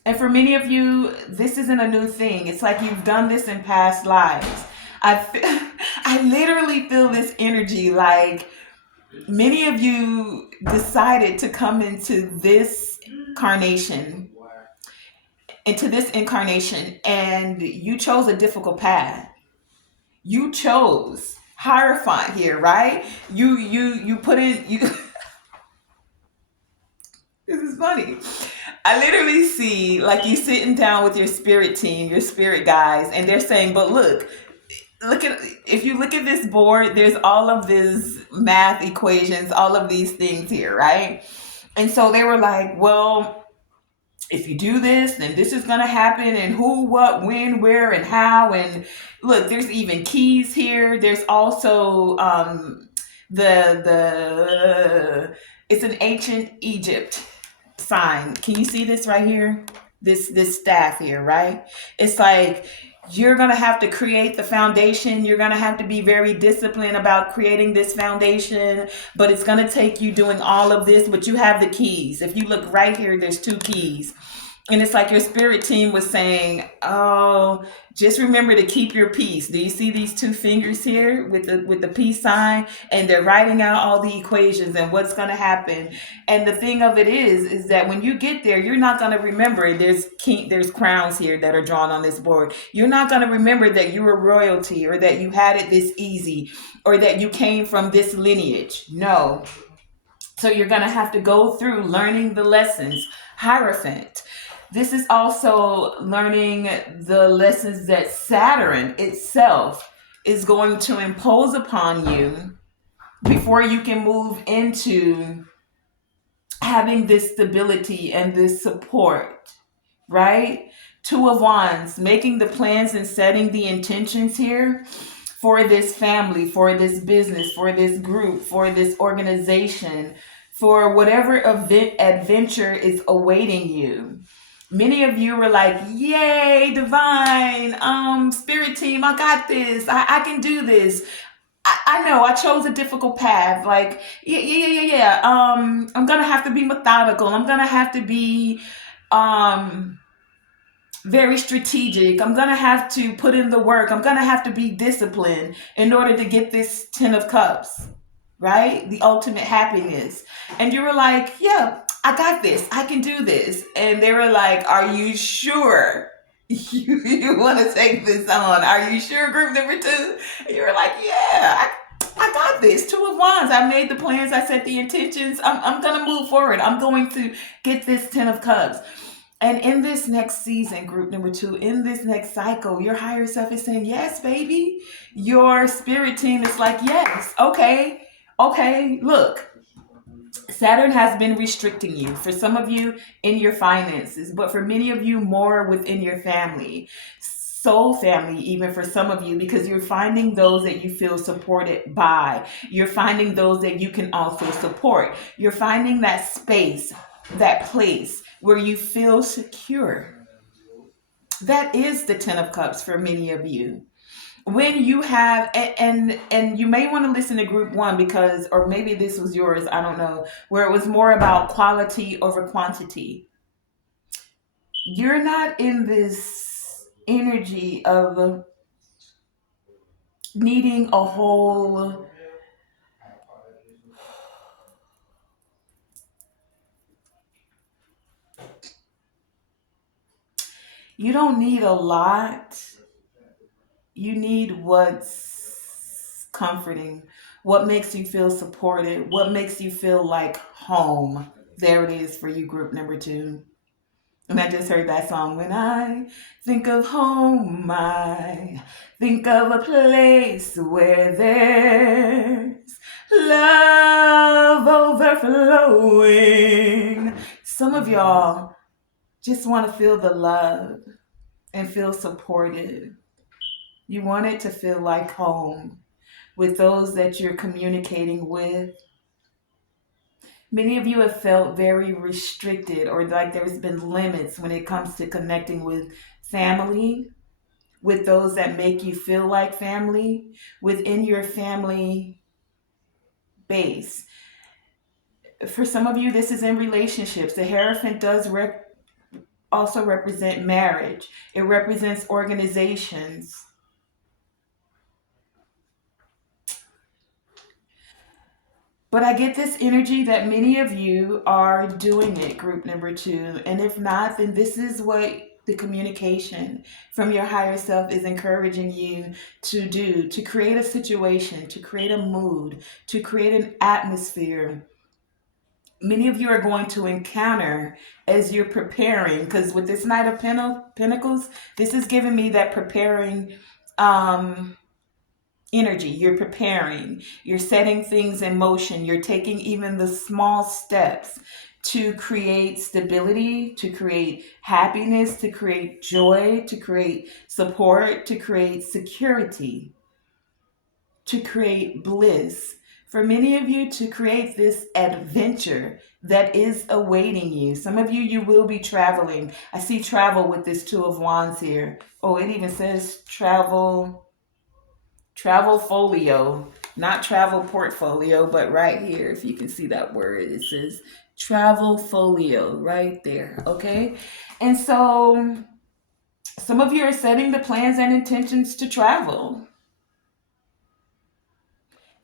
And for many of you, this isn't a new thing. It's like you've done this in past lives. I literally feel this energy like many of you decided to come into this incarnation, and you chose a difficult path. You chose Hierophant here, right? You put in you. This is funny. I literally see like you sitting down with your spirit team, your spirit guys, and they're saying, "But look at if you look at this board, there's all of these math equations, all of these things here, right?" And so they were like, "Well, if you do this, then this is going to happen, and who, what, when, where, and how." And look, there's even keys here. There's also the it's an ancient Egypt sign. Can you see this right here? This staff here, right? It's like you're going to have to create the foundation. You're going to have to be very disciplined about creating this foundation, but it's going to take you doing all of this, but you have the keys. If you look right here, there's 2 keys. And it's like your spirit team was saying, "Oh, just remember to keep your peace." Do you see these 2 fingers here with the peace sign? And they're writing out all the equations and what's going to happen. And the thing of it is that when you get there, you're not going to remember there's crowns here that are drawn on this board. You're not going to remember that you were royalty, or that you had it this easy, or that you came from this lineage. No. So you're going to have to go through learning the lessons. Hierophant. This is also learning the lessons that Saturn itself is going to impose upon you before you can move into having this stability and this support, right? 2 of Wands, making the plans and setting the intentions here for this family, for this business, for this group, for this organization, for whatever adventure is awaiting you. Many of you were like, "Yay, divine, spirit team, I got this. I can do this." I know I chose a difficult path. Like, yeah, yeah, yeah, yeah, yeah. I'm gonna have to be methodical. I'm gonna have to be um very strategic. I'm gonna have to put in the work. I'm gonna have to be disciplined in order to get this 10 of Cups, right? The ultimate happiness. And you were like, yeah, I got this. I can do this. And they were like, are you sure? You want to take this on? Are you sure, group number two? And you were like, yeah, I got this. 2 of Wands. I made the plans. I set the intentions. I'm going to move forward. I'm going to get this 10 of Cups. And in this next season, group number two, in this next cycle, your higher self is saying, yes, baby. Your spirit team is like, yes, okay, okay, look, Saturn has been restricting you. For some of you in your finances, but for many of you more within your family, soul family, even for some of you, because you're finding those that you feel supported by. You're finding those that you can also support. You're finding that space, that place where you feel secure. That is the 10 of Cups for many of you. When you have and you may want to listen to group one, because or maybe this was yours, I don't know, where it was more about quality over quantity. You're not in this energy of needing a whole, you don't need a lot. You need what's comforting, what makes you feel supported, what makes you feel like home. There it is for you, group number two. And I just heard that song. When I think of home, I think of a place where there's love overflowing. Some of y'all just want to feel the love and feel supported. You want it to feel like home with those that you're communicating with. Many of you have felt very restricted, or like there's been limits when it comes to connecting with family, with those that make you feel like family, within your family base. For some of you, this is in relationships. The Hierophant does also represent marriage, it represents organizations. But I get this energy that many of you are doing it, group number two. And if not, then this is what the communication from your higher self is encouraging you to do, to create a situation, to create a mood, to create an atmosphere. Many of you are going to encounter as you're preparing, because with this Knight of Pentacles, this is giving me that preparing energy. You're preparing, you're setting things in motion, you're taking even the small steps to create stability, to create happiness, to create joy, to create support, to create security, to create bliss. For many of you, to create this adventure that is awaiting you. Some of you, you will be traveling. I see travel with this Two of Wands here. Oh, it even says travel folio, not travel portfolio, but right here, if you can see that word, it says travel folio right there. Okay. And so some of you are setting the plans and intentions to travel.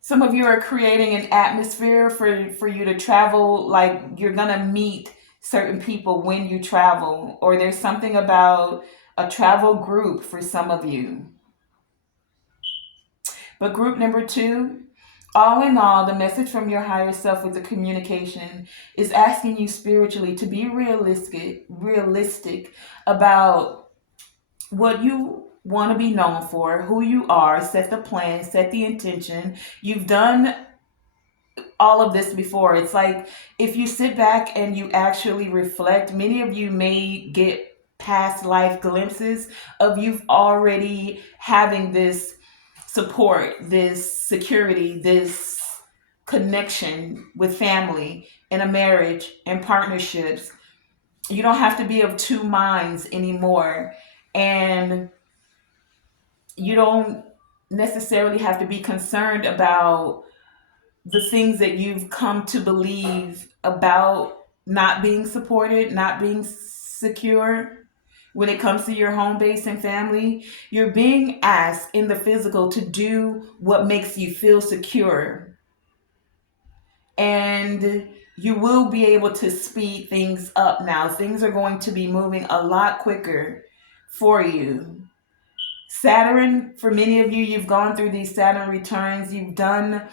Some of you are creating an atmosphere for you to travel, like you're going to meet certain people when you travel, or there's something about a travel group for some of you. But group number two, all in all, the message from your higher self with the communication is asking you spiritually to be realistic about what you want to be known for, who you are, set the plan, set the intention. You've done all of this before. It's like if you sit back and you actually reflect, many of you may get past life glimpses of you've already having this support, this security, this connection with family in a marriage and partnerships. You don't have to be of two minds anymore. And you don't. necessarily have to be concerned about the things that you've come to believe about not being supported, not being secure when it comes to your home base and family. You're being asked in the physical to do what makes you feel secure. And you will be able to speed things up now. Things are going to be moving a lot quicker for you. Saturn, for many of you, you've gone through these Saturn returns. You've done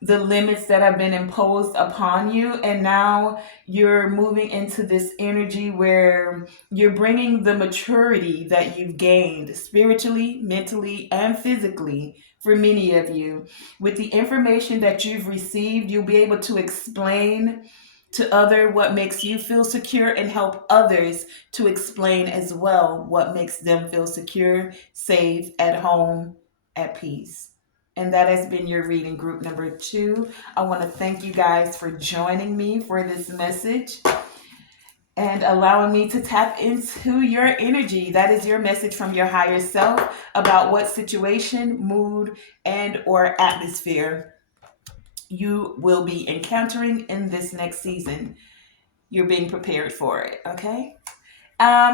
the limits that have been imposed upon you, and now you're moving into this energy where you're bringing the maturity that you've gained spiritually, mentally, and physically. For many of you, with the information that you've received, you'll be able to explain to other what makes you feel secure and help others to explain as well what makes them feel secure, safe, at home, at peace. And that has been your reading group number 2. I want to thank you guys for joining me for this message and allowing me to tap into your energy. That is your message from your higher self about what situation, mood, and or atmosphere you will be encountering in this next season. You're being prepared for it, okay?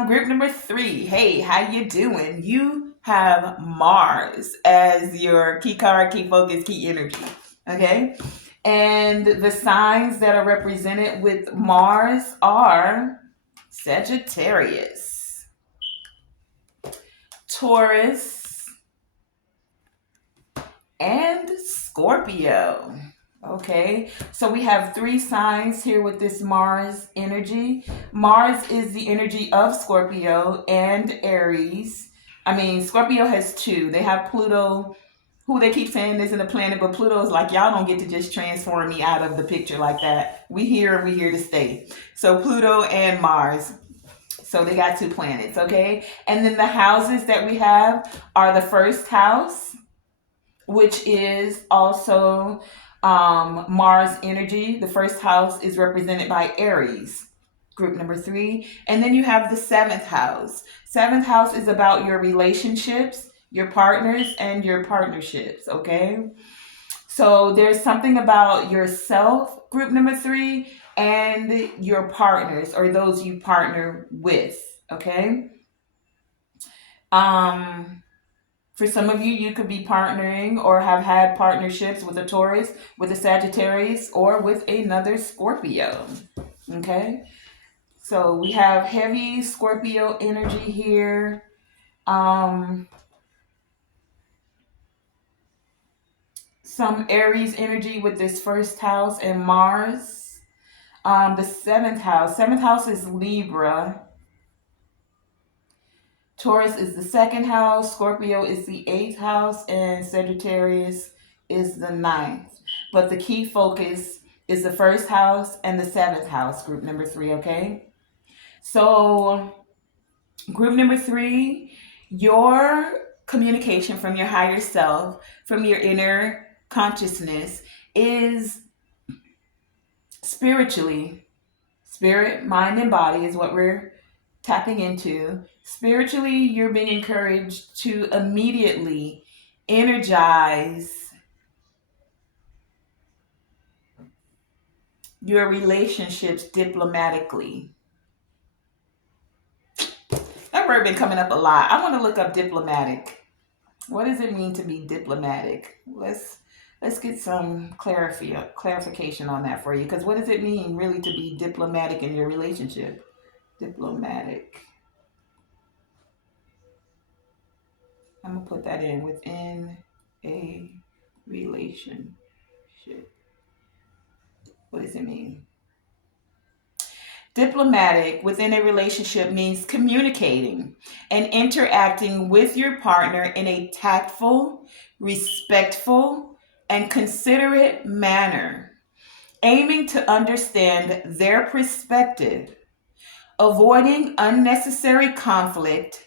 Group number 3. Hey, how you doing? You have Mars as your key card, key focus, key energy. Okay? And the signs that are represented with Mars are Sagittarius, Taurus, and Scorpio. Okay, so we have 3 signs here with this Mars energy. Mars is the energy of Scorpio and Aries. I mean, Scorpio has 2. They have Pluto, who they keep saying isn't a planet, but Pluto is like, y'all don't get to just transform me out of the picture like that. We here and we here to stay. So Pluto and Mars. So they got 2 planets, okay? And then the houses that we have are the first house, which is also Mars energy. The first house is represented by Aries, group number 3. And then you have the 7th house. 7th house is about your relationships, your partners, and your partnerships, okay? So there's something about yourself, group number 3, and your partners or those you partner with, okay? Um, For some of you, you could be partnering or have had partnerships with a Taurus, with a Sagittarius, or with another Scorpio. Okay? So we have heavy Scorpio energy here. Some Aries energy with this first house and Mars. The seventh house. Seventh house is Libra. Taurus is the second house, Scorpio is the 8th house, and Sagittarius is the ninth. But the key focus is the first house and the 7th house, group number 3, okay? So, group number 3, your communication from your higher self, from your inner consciousness, is spiritually. Spirit, mind, and body is what we're tapping into. Spiritually, you're being encouraged to immediately energize your relationships diplomatically. That word been coming up a lot. I want to look up diplomatic. What does it mean to be diplomatic? Let's get some clarification on that for you. Because what does it mean really to be diplomatic in your relationship? Diplomatic. I'm gonna put that in within a relationship. What does it mean? Diplomatic within a relationship means communicating and interacting with your partner in a tactful, respectful, and considerate manner, aiming to understand their perspective, avoiding unnecessary conflict,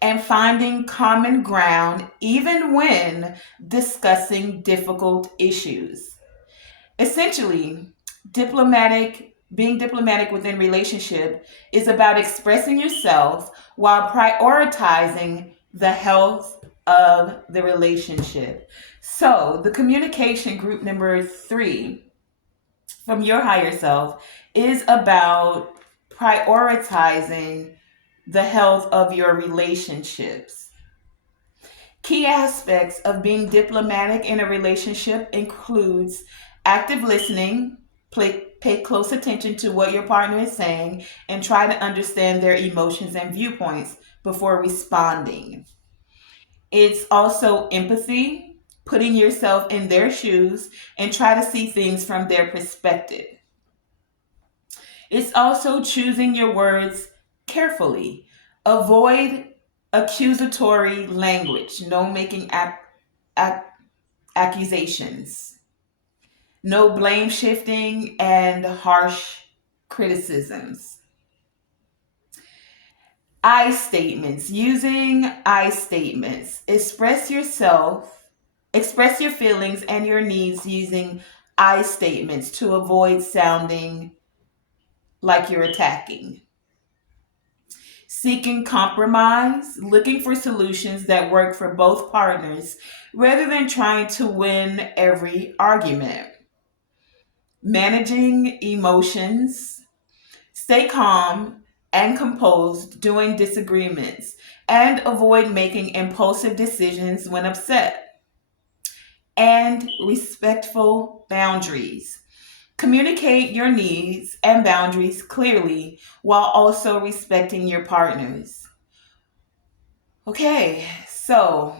and finding common ground even when discussing difficult issues. Essentially, being diplomatic within relationship is about expressing yourself while prioritizing the health of the relationship. So, the communication group number 3 from your higher self is about prioritizing the health of your relationships. Key aspects of being diplomatic in a relationship includes active listening, pay close attention to what your partner is saying, and try to understand their emotions and viewpoints before responding. It's also empathy, putting yourself in their shoes and try to see things from their perspective. It's also choosing your words carefully. Avoid accusatory language, no making ac- accusations, no blame shifting, and harsh criticisms. I statements. Using I statements. Express your feelings and your needs using I statements to avoid sounding like you're attacking. Seeking compromise, looking for solutions that work for both partners rather than trying to win every argument. Managing emotions, stay calm and composed during disagreements, and avoid making impulsive decisions when upset. And respectful boundaries. Communicate your needs and boundaries clearly while also respecting your partners. Okay, so,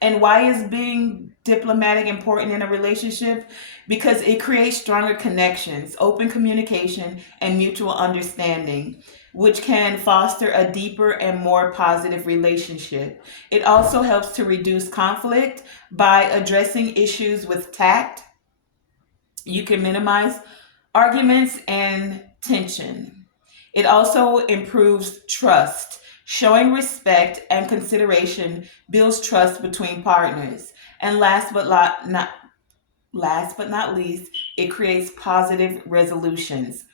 and why is being diplomatic important in a relationship? Because it creates stronger connections, open communication, and mutual understanding, which can foster a deeper and more positive relationship. It also helps to reduce conflict by addressing issues with tact. You can minimize arguments and tension. It also improves trust. Showing respect and consideration builds trust between partners. And last but not least, it creates positive resolutions.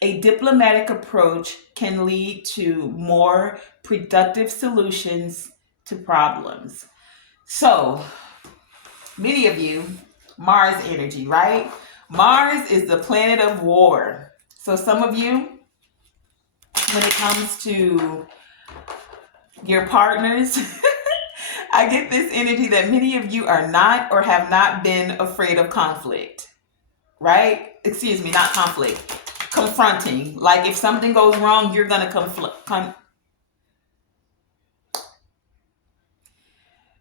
A diplomatic approach can lead to more productive solutions to problems. So, many of you, Mars energy, right? Mars is the planet of war. So, some of you, when it comes to your partners, I get this energy that many of you are not or have not been afraid of conflict, right? Excuse me, not conflict, confronting. Like if something goes wrong, you're going to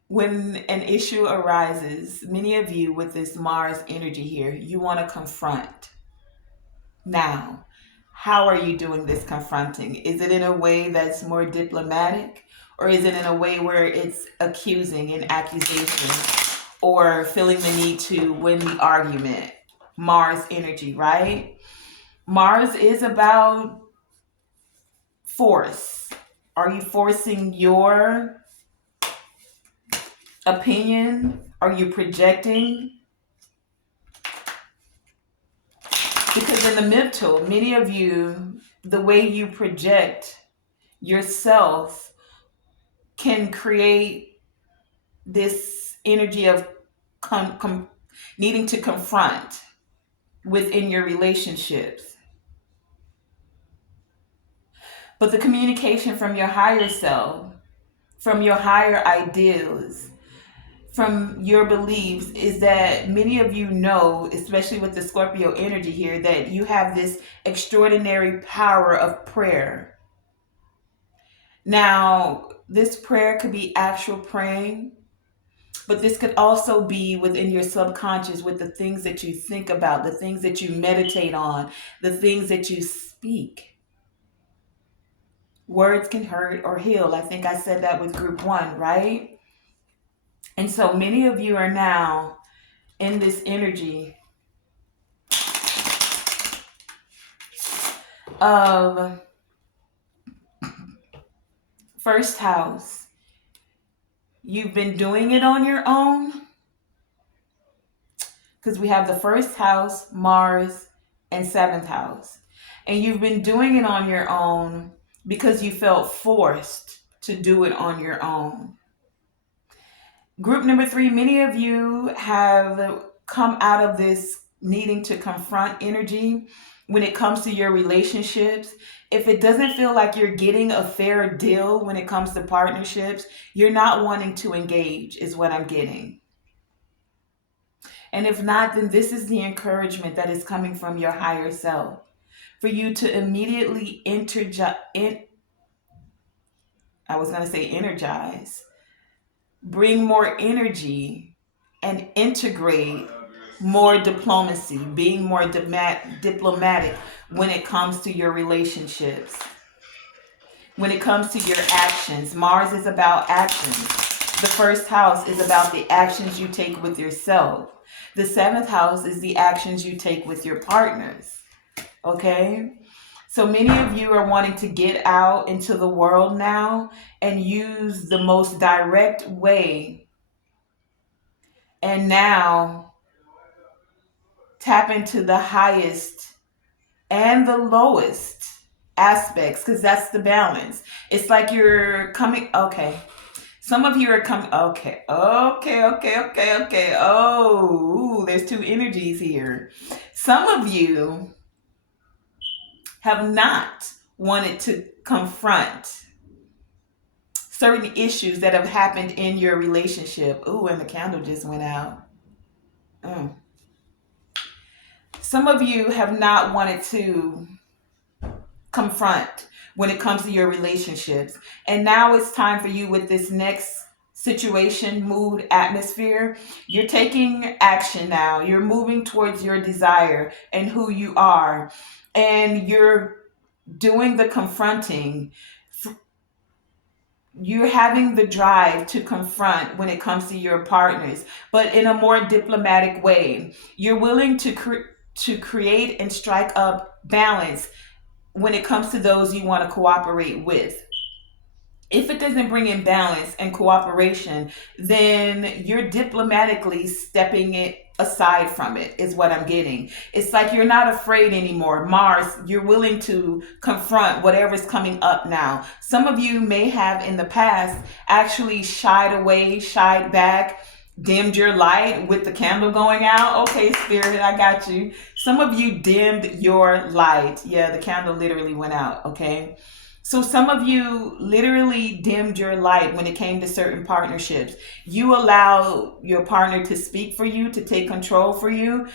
when an issue arises, many of you with this Mars energy here, you want to confront. Now, how are you doing this confronting? Is it in a way that's more diplomatic, or is it in a way where it's accusing and accusation, or feeling the need to win the argument? Mars energy, right? Mars is about force. Are you forcing your opinion? Are you projecting? Because in the mental, many of you, the way you project yourself can create this energy of needing to confront within your relationships. But the communication from your higher self, from your higher ideals, from your beliefs is that many of you know, especially with the Scorpio energy here, that you have this extraordinary power of prayer. Now, this prayer could be actual praying, but this could also be within your subconscious with the things that you think about, the things that you meditate on, the things that you speak. Words can hurt or heal. I think I said that with group 1, right? And so many of you are now in this energy of first house. You've been doing it on your own because we have the first house, Mars, and seventh house. And you've been doing it on your own because you felt forced to do it on your own. Group number 3, many of you have come out of this needing to confront energy when it comes to your relationships. If it doesn't feel like you're getting a fair deal when it comes to partnerships, you're not wanting to engage, is what I'm getting. And if not, then this is the encouragement that is coming from your higher self for you to immediately I was going to say energize, bring more energy and integrate more diplomacy, being more diplomatic when it comes to your relationships, when it comes to your actions. Mars is about actions. The first house is about the actions you take with yourself. The seventh house is the actions you take with your partners. Okay? So many of you are wanting to get out into the world now and use the most direct way, and now tap into the highest and the lowest aspects, because that's the balance. It's like you're coming, okay. Some of you are coming, okay. Oh, there's two energies here. Some of you have not wanted to confront certain issues that have happened in your relationship. Ooh, and the candle just went out. Some of you have not wanted to confront when it comes to your relationships. And now it's time for you with this next situation, mood, atmosphere. You're taking action now. You're moving towards your desire and who you are. And you're doing the confronting. You're having the drive to confront when it comes to your partners, but in a more diplomatic way. You're willing to create and strike up balance when it comes to those you want to cooperate with. If it doesn't bring in balance and cooperation, then you're diplomatically stepping it aside from it, is what I'm getting. It's like you're not afraid anymore. Mars, you're willing to confront whatever's coming up now. Some of you may have in the past actually shied away, shied back, dimmed your light with the candle going out. Okay, Spirit, I got you. Some of you dimmed your light. Yeah, the candle literally went out, okay? So some of you literally dimmed your light when it came to certain partnerships. You allow your partner to speak for you, to take control for you,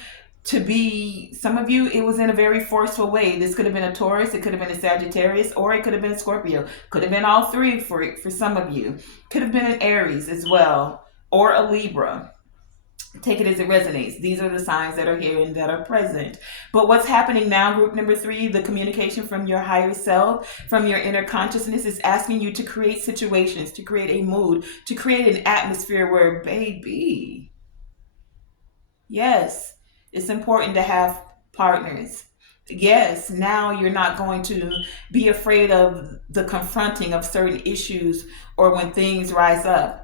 to be, some of you, it was in a very forceful way. This could have been a Taurus, it could have been a Sagittarius, or it could have been a Scorpio. Could have been all three for some of you. Could have been an Aries as well, or a Libra. Take it as it resonates. These are the signs that are here and that are present. But what's happening now, group number 3, the communication from your higher self, from your inner consciousness, is asking you to create situations, to create a mood, to create an atmosphere where, baby, yes, it's important to have partners. Yes, now you're not going to be afraid of the confronting of certain issues or when things rise up.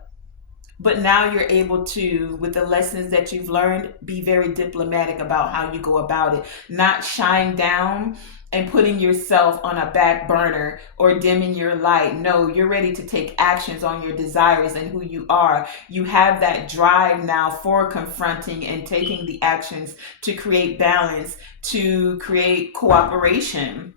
But now you're able to, with the lessons that you've learned, be very diplomatic about how you go about it, not shying down and putting yourself on a back burner or dimming your light. No, you're ready to take actions on your desires and who you are. You have that drive now for confronting and taking the actions to create balance, to create cooperation.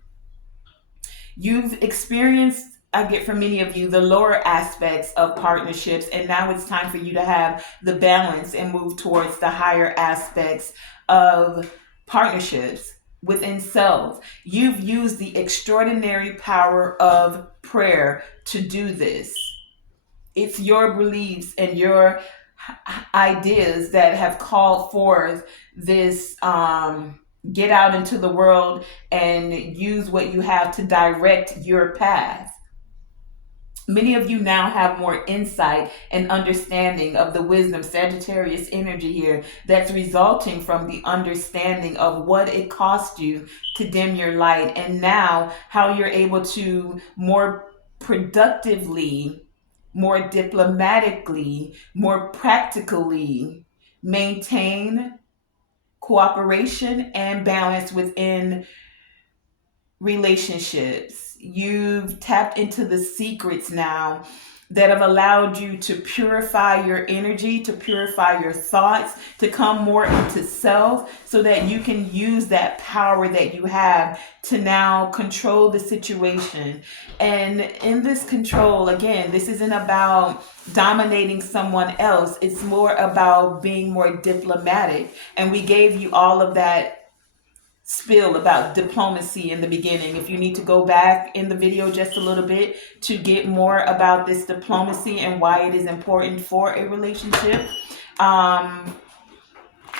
You've experienced, I get from many of you, the lower aspects of partnerships, and now it's time for you to have the balance and move towards the higher aspects of partnerships within self. You've used the extraordinary power of prayer to do this. It's your beliefs and your ideas that have called forth this get out into the world and use what you have to direct your path. Many of you now have more insight and understanding of the wisdom, Sagittarius energy here, that's resulting from the understanding of what it cost you to dim your light, and now how you're able to more productively, more diplomatically, more practically maintain cooperation and balance within relationships. you've tapped into the secrets now that have allowed you to purify your energy, to purify your thoughts, to come more into self so that you can use that power that you have to now control the situation. And in this control, again, this isn't about dominating someone else, it's more about being more diplomatic. And we gave you all of that spill about diplomacy in the beginning. If you need to go back in the video just a little bit to get more about this diplomacy and why it is important for a relationship,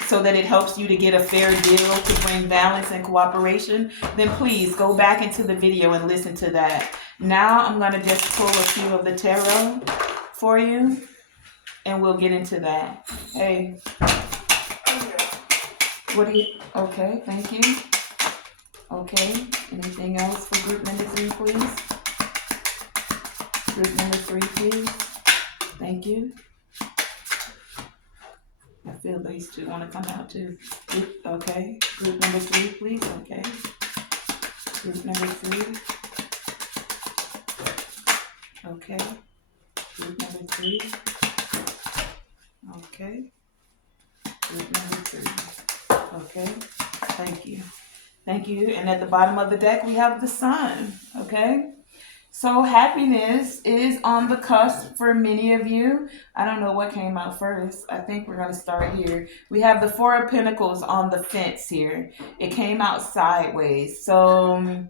so that it helps you to get a fair deal to bring balance and cooperation, then please go back into the video and listen to that. Now I'm going to just pull a few of the tarot for you and we'll get into that. Hey, what do you, okay, thank you. Okay, anything else for group number 3, please? Group number 3, please. Thank you. I feel these two want to come out too. Okay, group number 3, please. Okay, group number 3. Okay, group number 3. Okay, group number 3. Okay, thank you. Thank you. And at the bottom of the deck, we have the sun. Okay. So happiness is on the cusp for many of you. I don't know what came out first. I think we're going to start here. We have the 4 of Pentacles on the fence here. It came out sideways. So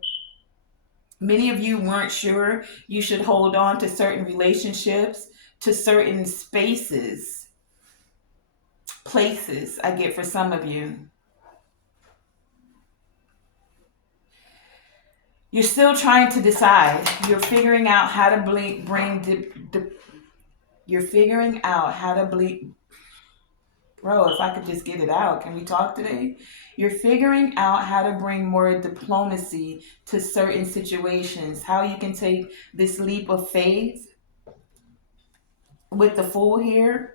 many of you weren't sure you should hold on to certain relationships, to certain spaces, places, I get for some of you. You're still trying to decide. You're figuring out how to you're figuring out how to Bro, if I could just get it out. Can we talk today? You're figuring out how to bring more diplomacy to certain situations. How you can take this leap of faith with the Fool here.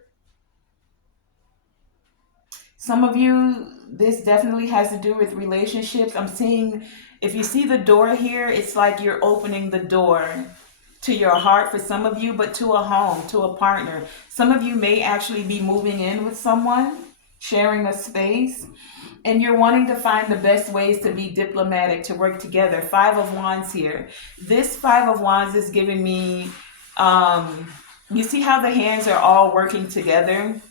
Some of you, this definitely has to do with relationships. I'm seeing, if you see the door here, it's like you're opening the door to your heart for some of you, but to a home, to a partner. Some of you may actually be moving in with someone, sharing a space, and you're wanting to find the best ways to be diplomatic, to work together. 5 of Wands here. This 5 of Wands is giving me, you see how the hands are all working together?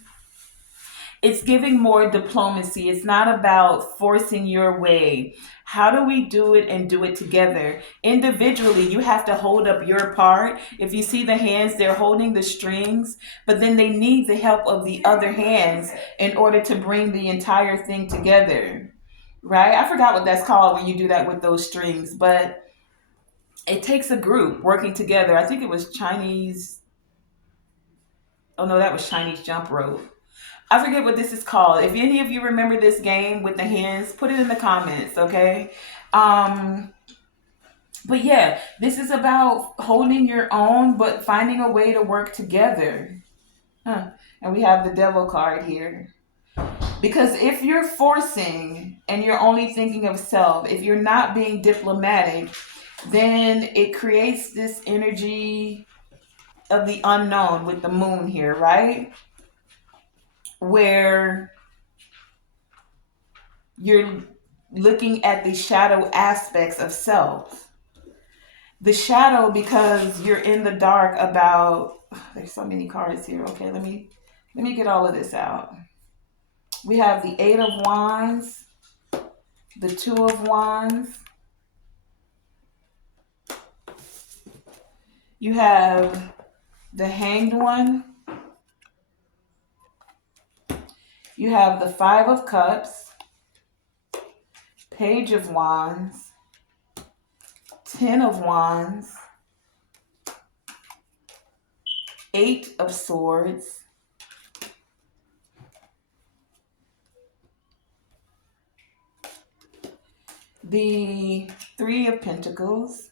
It's giving more diplomacy. It's not about forcing your way. How do we do it and do it together? Individually, you have to hold up your part. If you see the hands, they're holding the strings, but then they need the help of the other hands in order to bring the entire thing together, right? I forgot what that's called when you do that with those strings, but it takes a group working together. I think it was Chinese. Oh no, that was Chinese jump rope. I forget what this is called. If any of you remember this game with the hands, put it in the comments, okay? But yeah, this is about holding your own, but finding a way to work together. And we have the Devil card here. Because if you're forcing and you're only thinking of self, if you're not being diplomatic, then it creates this energy of the unknown with the moon here, right? Where you're looking at the shadow aspects of self. The shadow, because you're in the dark about, there's so many cards here. Okay, let me get all of this out. We have the 8 of Wands, the 2 of Wands. You have the Hanged One. You have the 5 of Cups, Page of Wands, 10 of Wands, 8 of Swords, the 3 of Pentacles,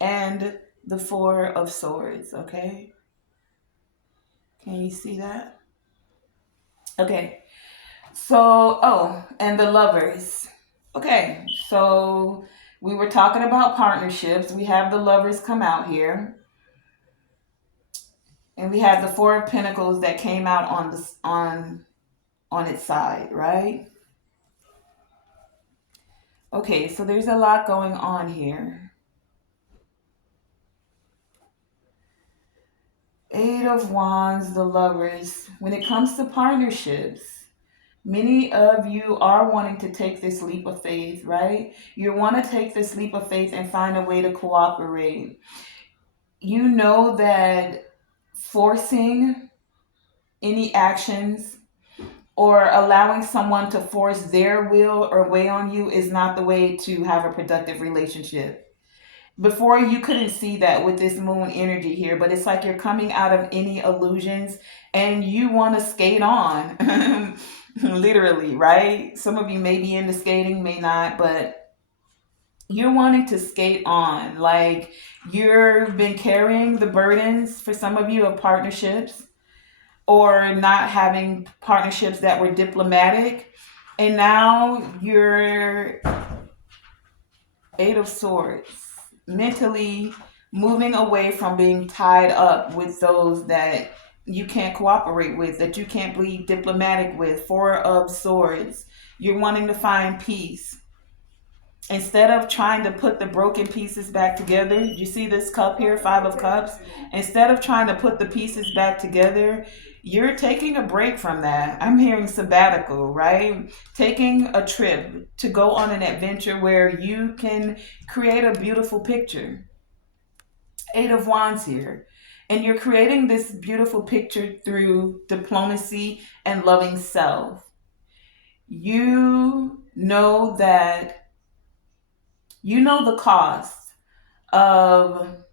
and the 4 of Swords, okay? Can you see that? Okay. So, oh, and the Lovers. Okay, so We were talking about partnerships. We have the lovers come out here, and we have the Four of Pentacles that came out on its side, right? Okay, so there's a lot going on here. Eight of Wands, the lovers. When it comes to partnerships, many of you are wanting to take this leap of faith, right? You want to take this leap of faith and find a way to cooperate. You know that forcing any actions or allowing someone to force their will or way on you is not the way to have a productive relationship. Before, you couldn't see that with this moon energy here, but it's like you're coming out of any illusions and you want to skate on. Literally, right? Some of you may be into skating, may not, but you're wanting to skate on. Like, you've been carrying the burdens for some of you of partnerships or not having partnerships that were diplomatic. And now you're Eight of Swords, mentally moving away from being tied up with those that you can't cooperate with, that you can't be diplomatic with. Four of Swords, you're wanting to find peace. Instead of trying to put the broken pieces back together, you see this cup here, Five of Cups? Instead of trying to put the pieces back together, you're taking a break from that. I'm hearing sabbatical, right? Taking a trip to go on an adventure where you can create a beautiful picture. Eight of Wands here. And you're creating this beautiful picture through diplomacy and loving self. You know that you know the cost of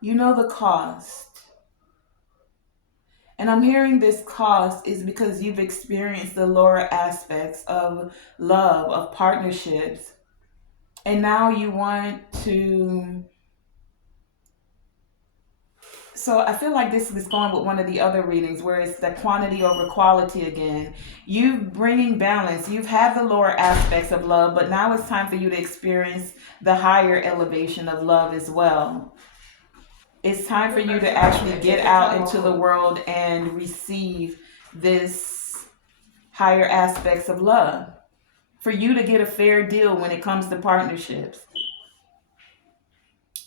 you know the cost. And I'm hearing this cost is because you've experienced the lower aspects of love, of partnerships, and now you want to. So I feel like this is going with one of the other readings where it's the quantity over quality again. You bringing balance. You've had the lower aspects of love, but now it's time for you to experience the higher elevation of love as well. It's time for you to actually get out into the world and receive this higher aspects of love. For you to get a fair deal when it comes to partnerships.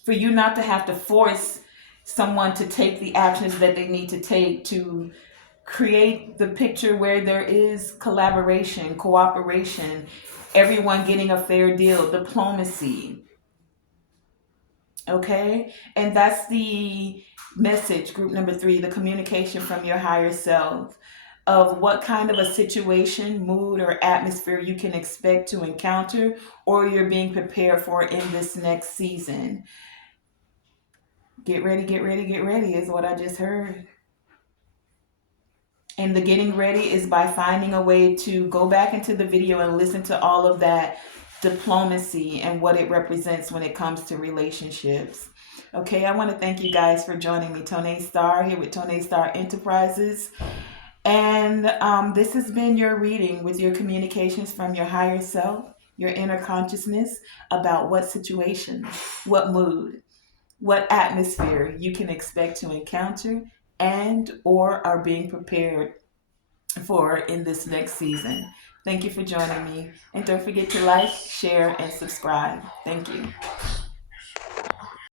For you not to have to force someone to take the actions that they need to take to create the picture where there is collaboration, cooperation, everyone getting a fair deal, diplomacy. Okay? And that's the message, group number 3, the communication from your higher self of what kind of a situation, mood, or atmosphere you can expect to encounter or you're being prepared for in this next season. Get ready, get ready, get ready is what I just heard. And the getting ready is by finding a way to go back into the video and listen to all of that diplomacy and what it represents when it comes to relationships. Okay, I want to thank you guys for joining me. Tonae Star here with Tonae Star Enterprises. And this has been your reading with your communications from your higher self, your inner consciousness about what situation, what mood, what atmosphere you can expect to encounter and or are being prepared for in this next season. Thank you for joining me. And don't forget to like, share, and subscribe. Thank you.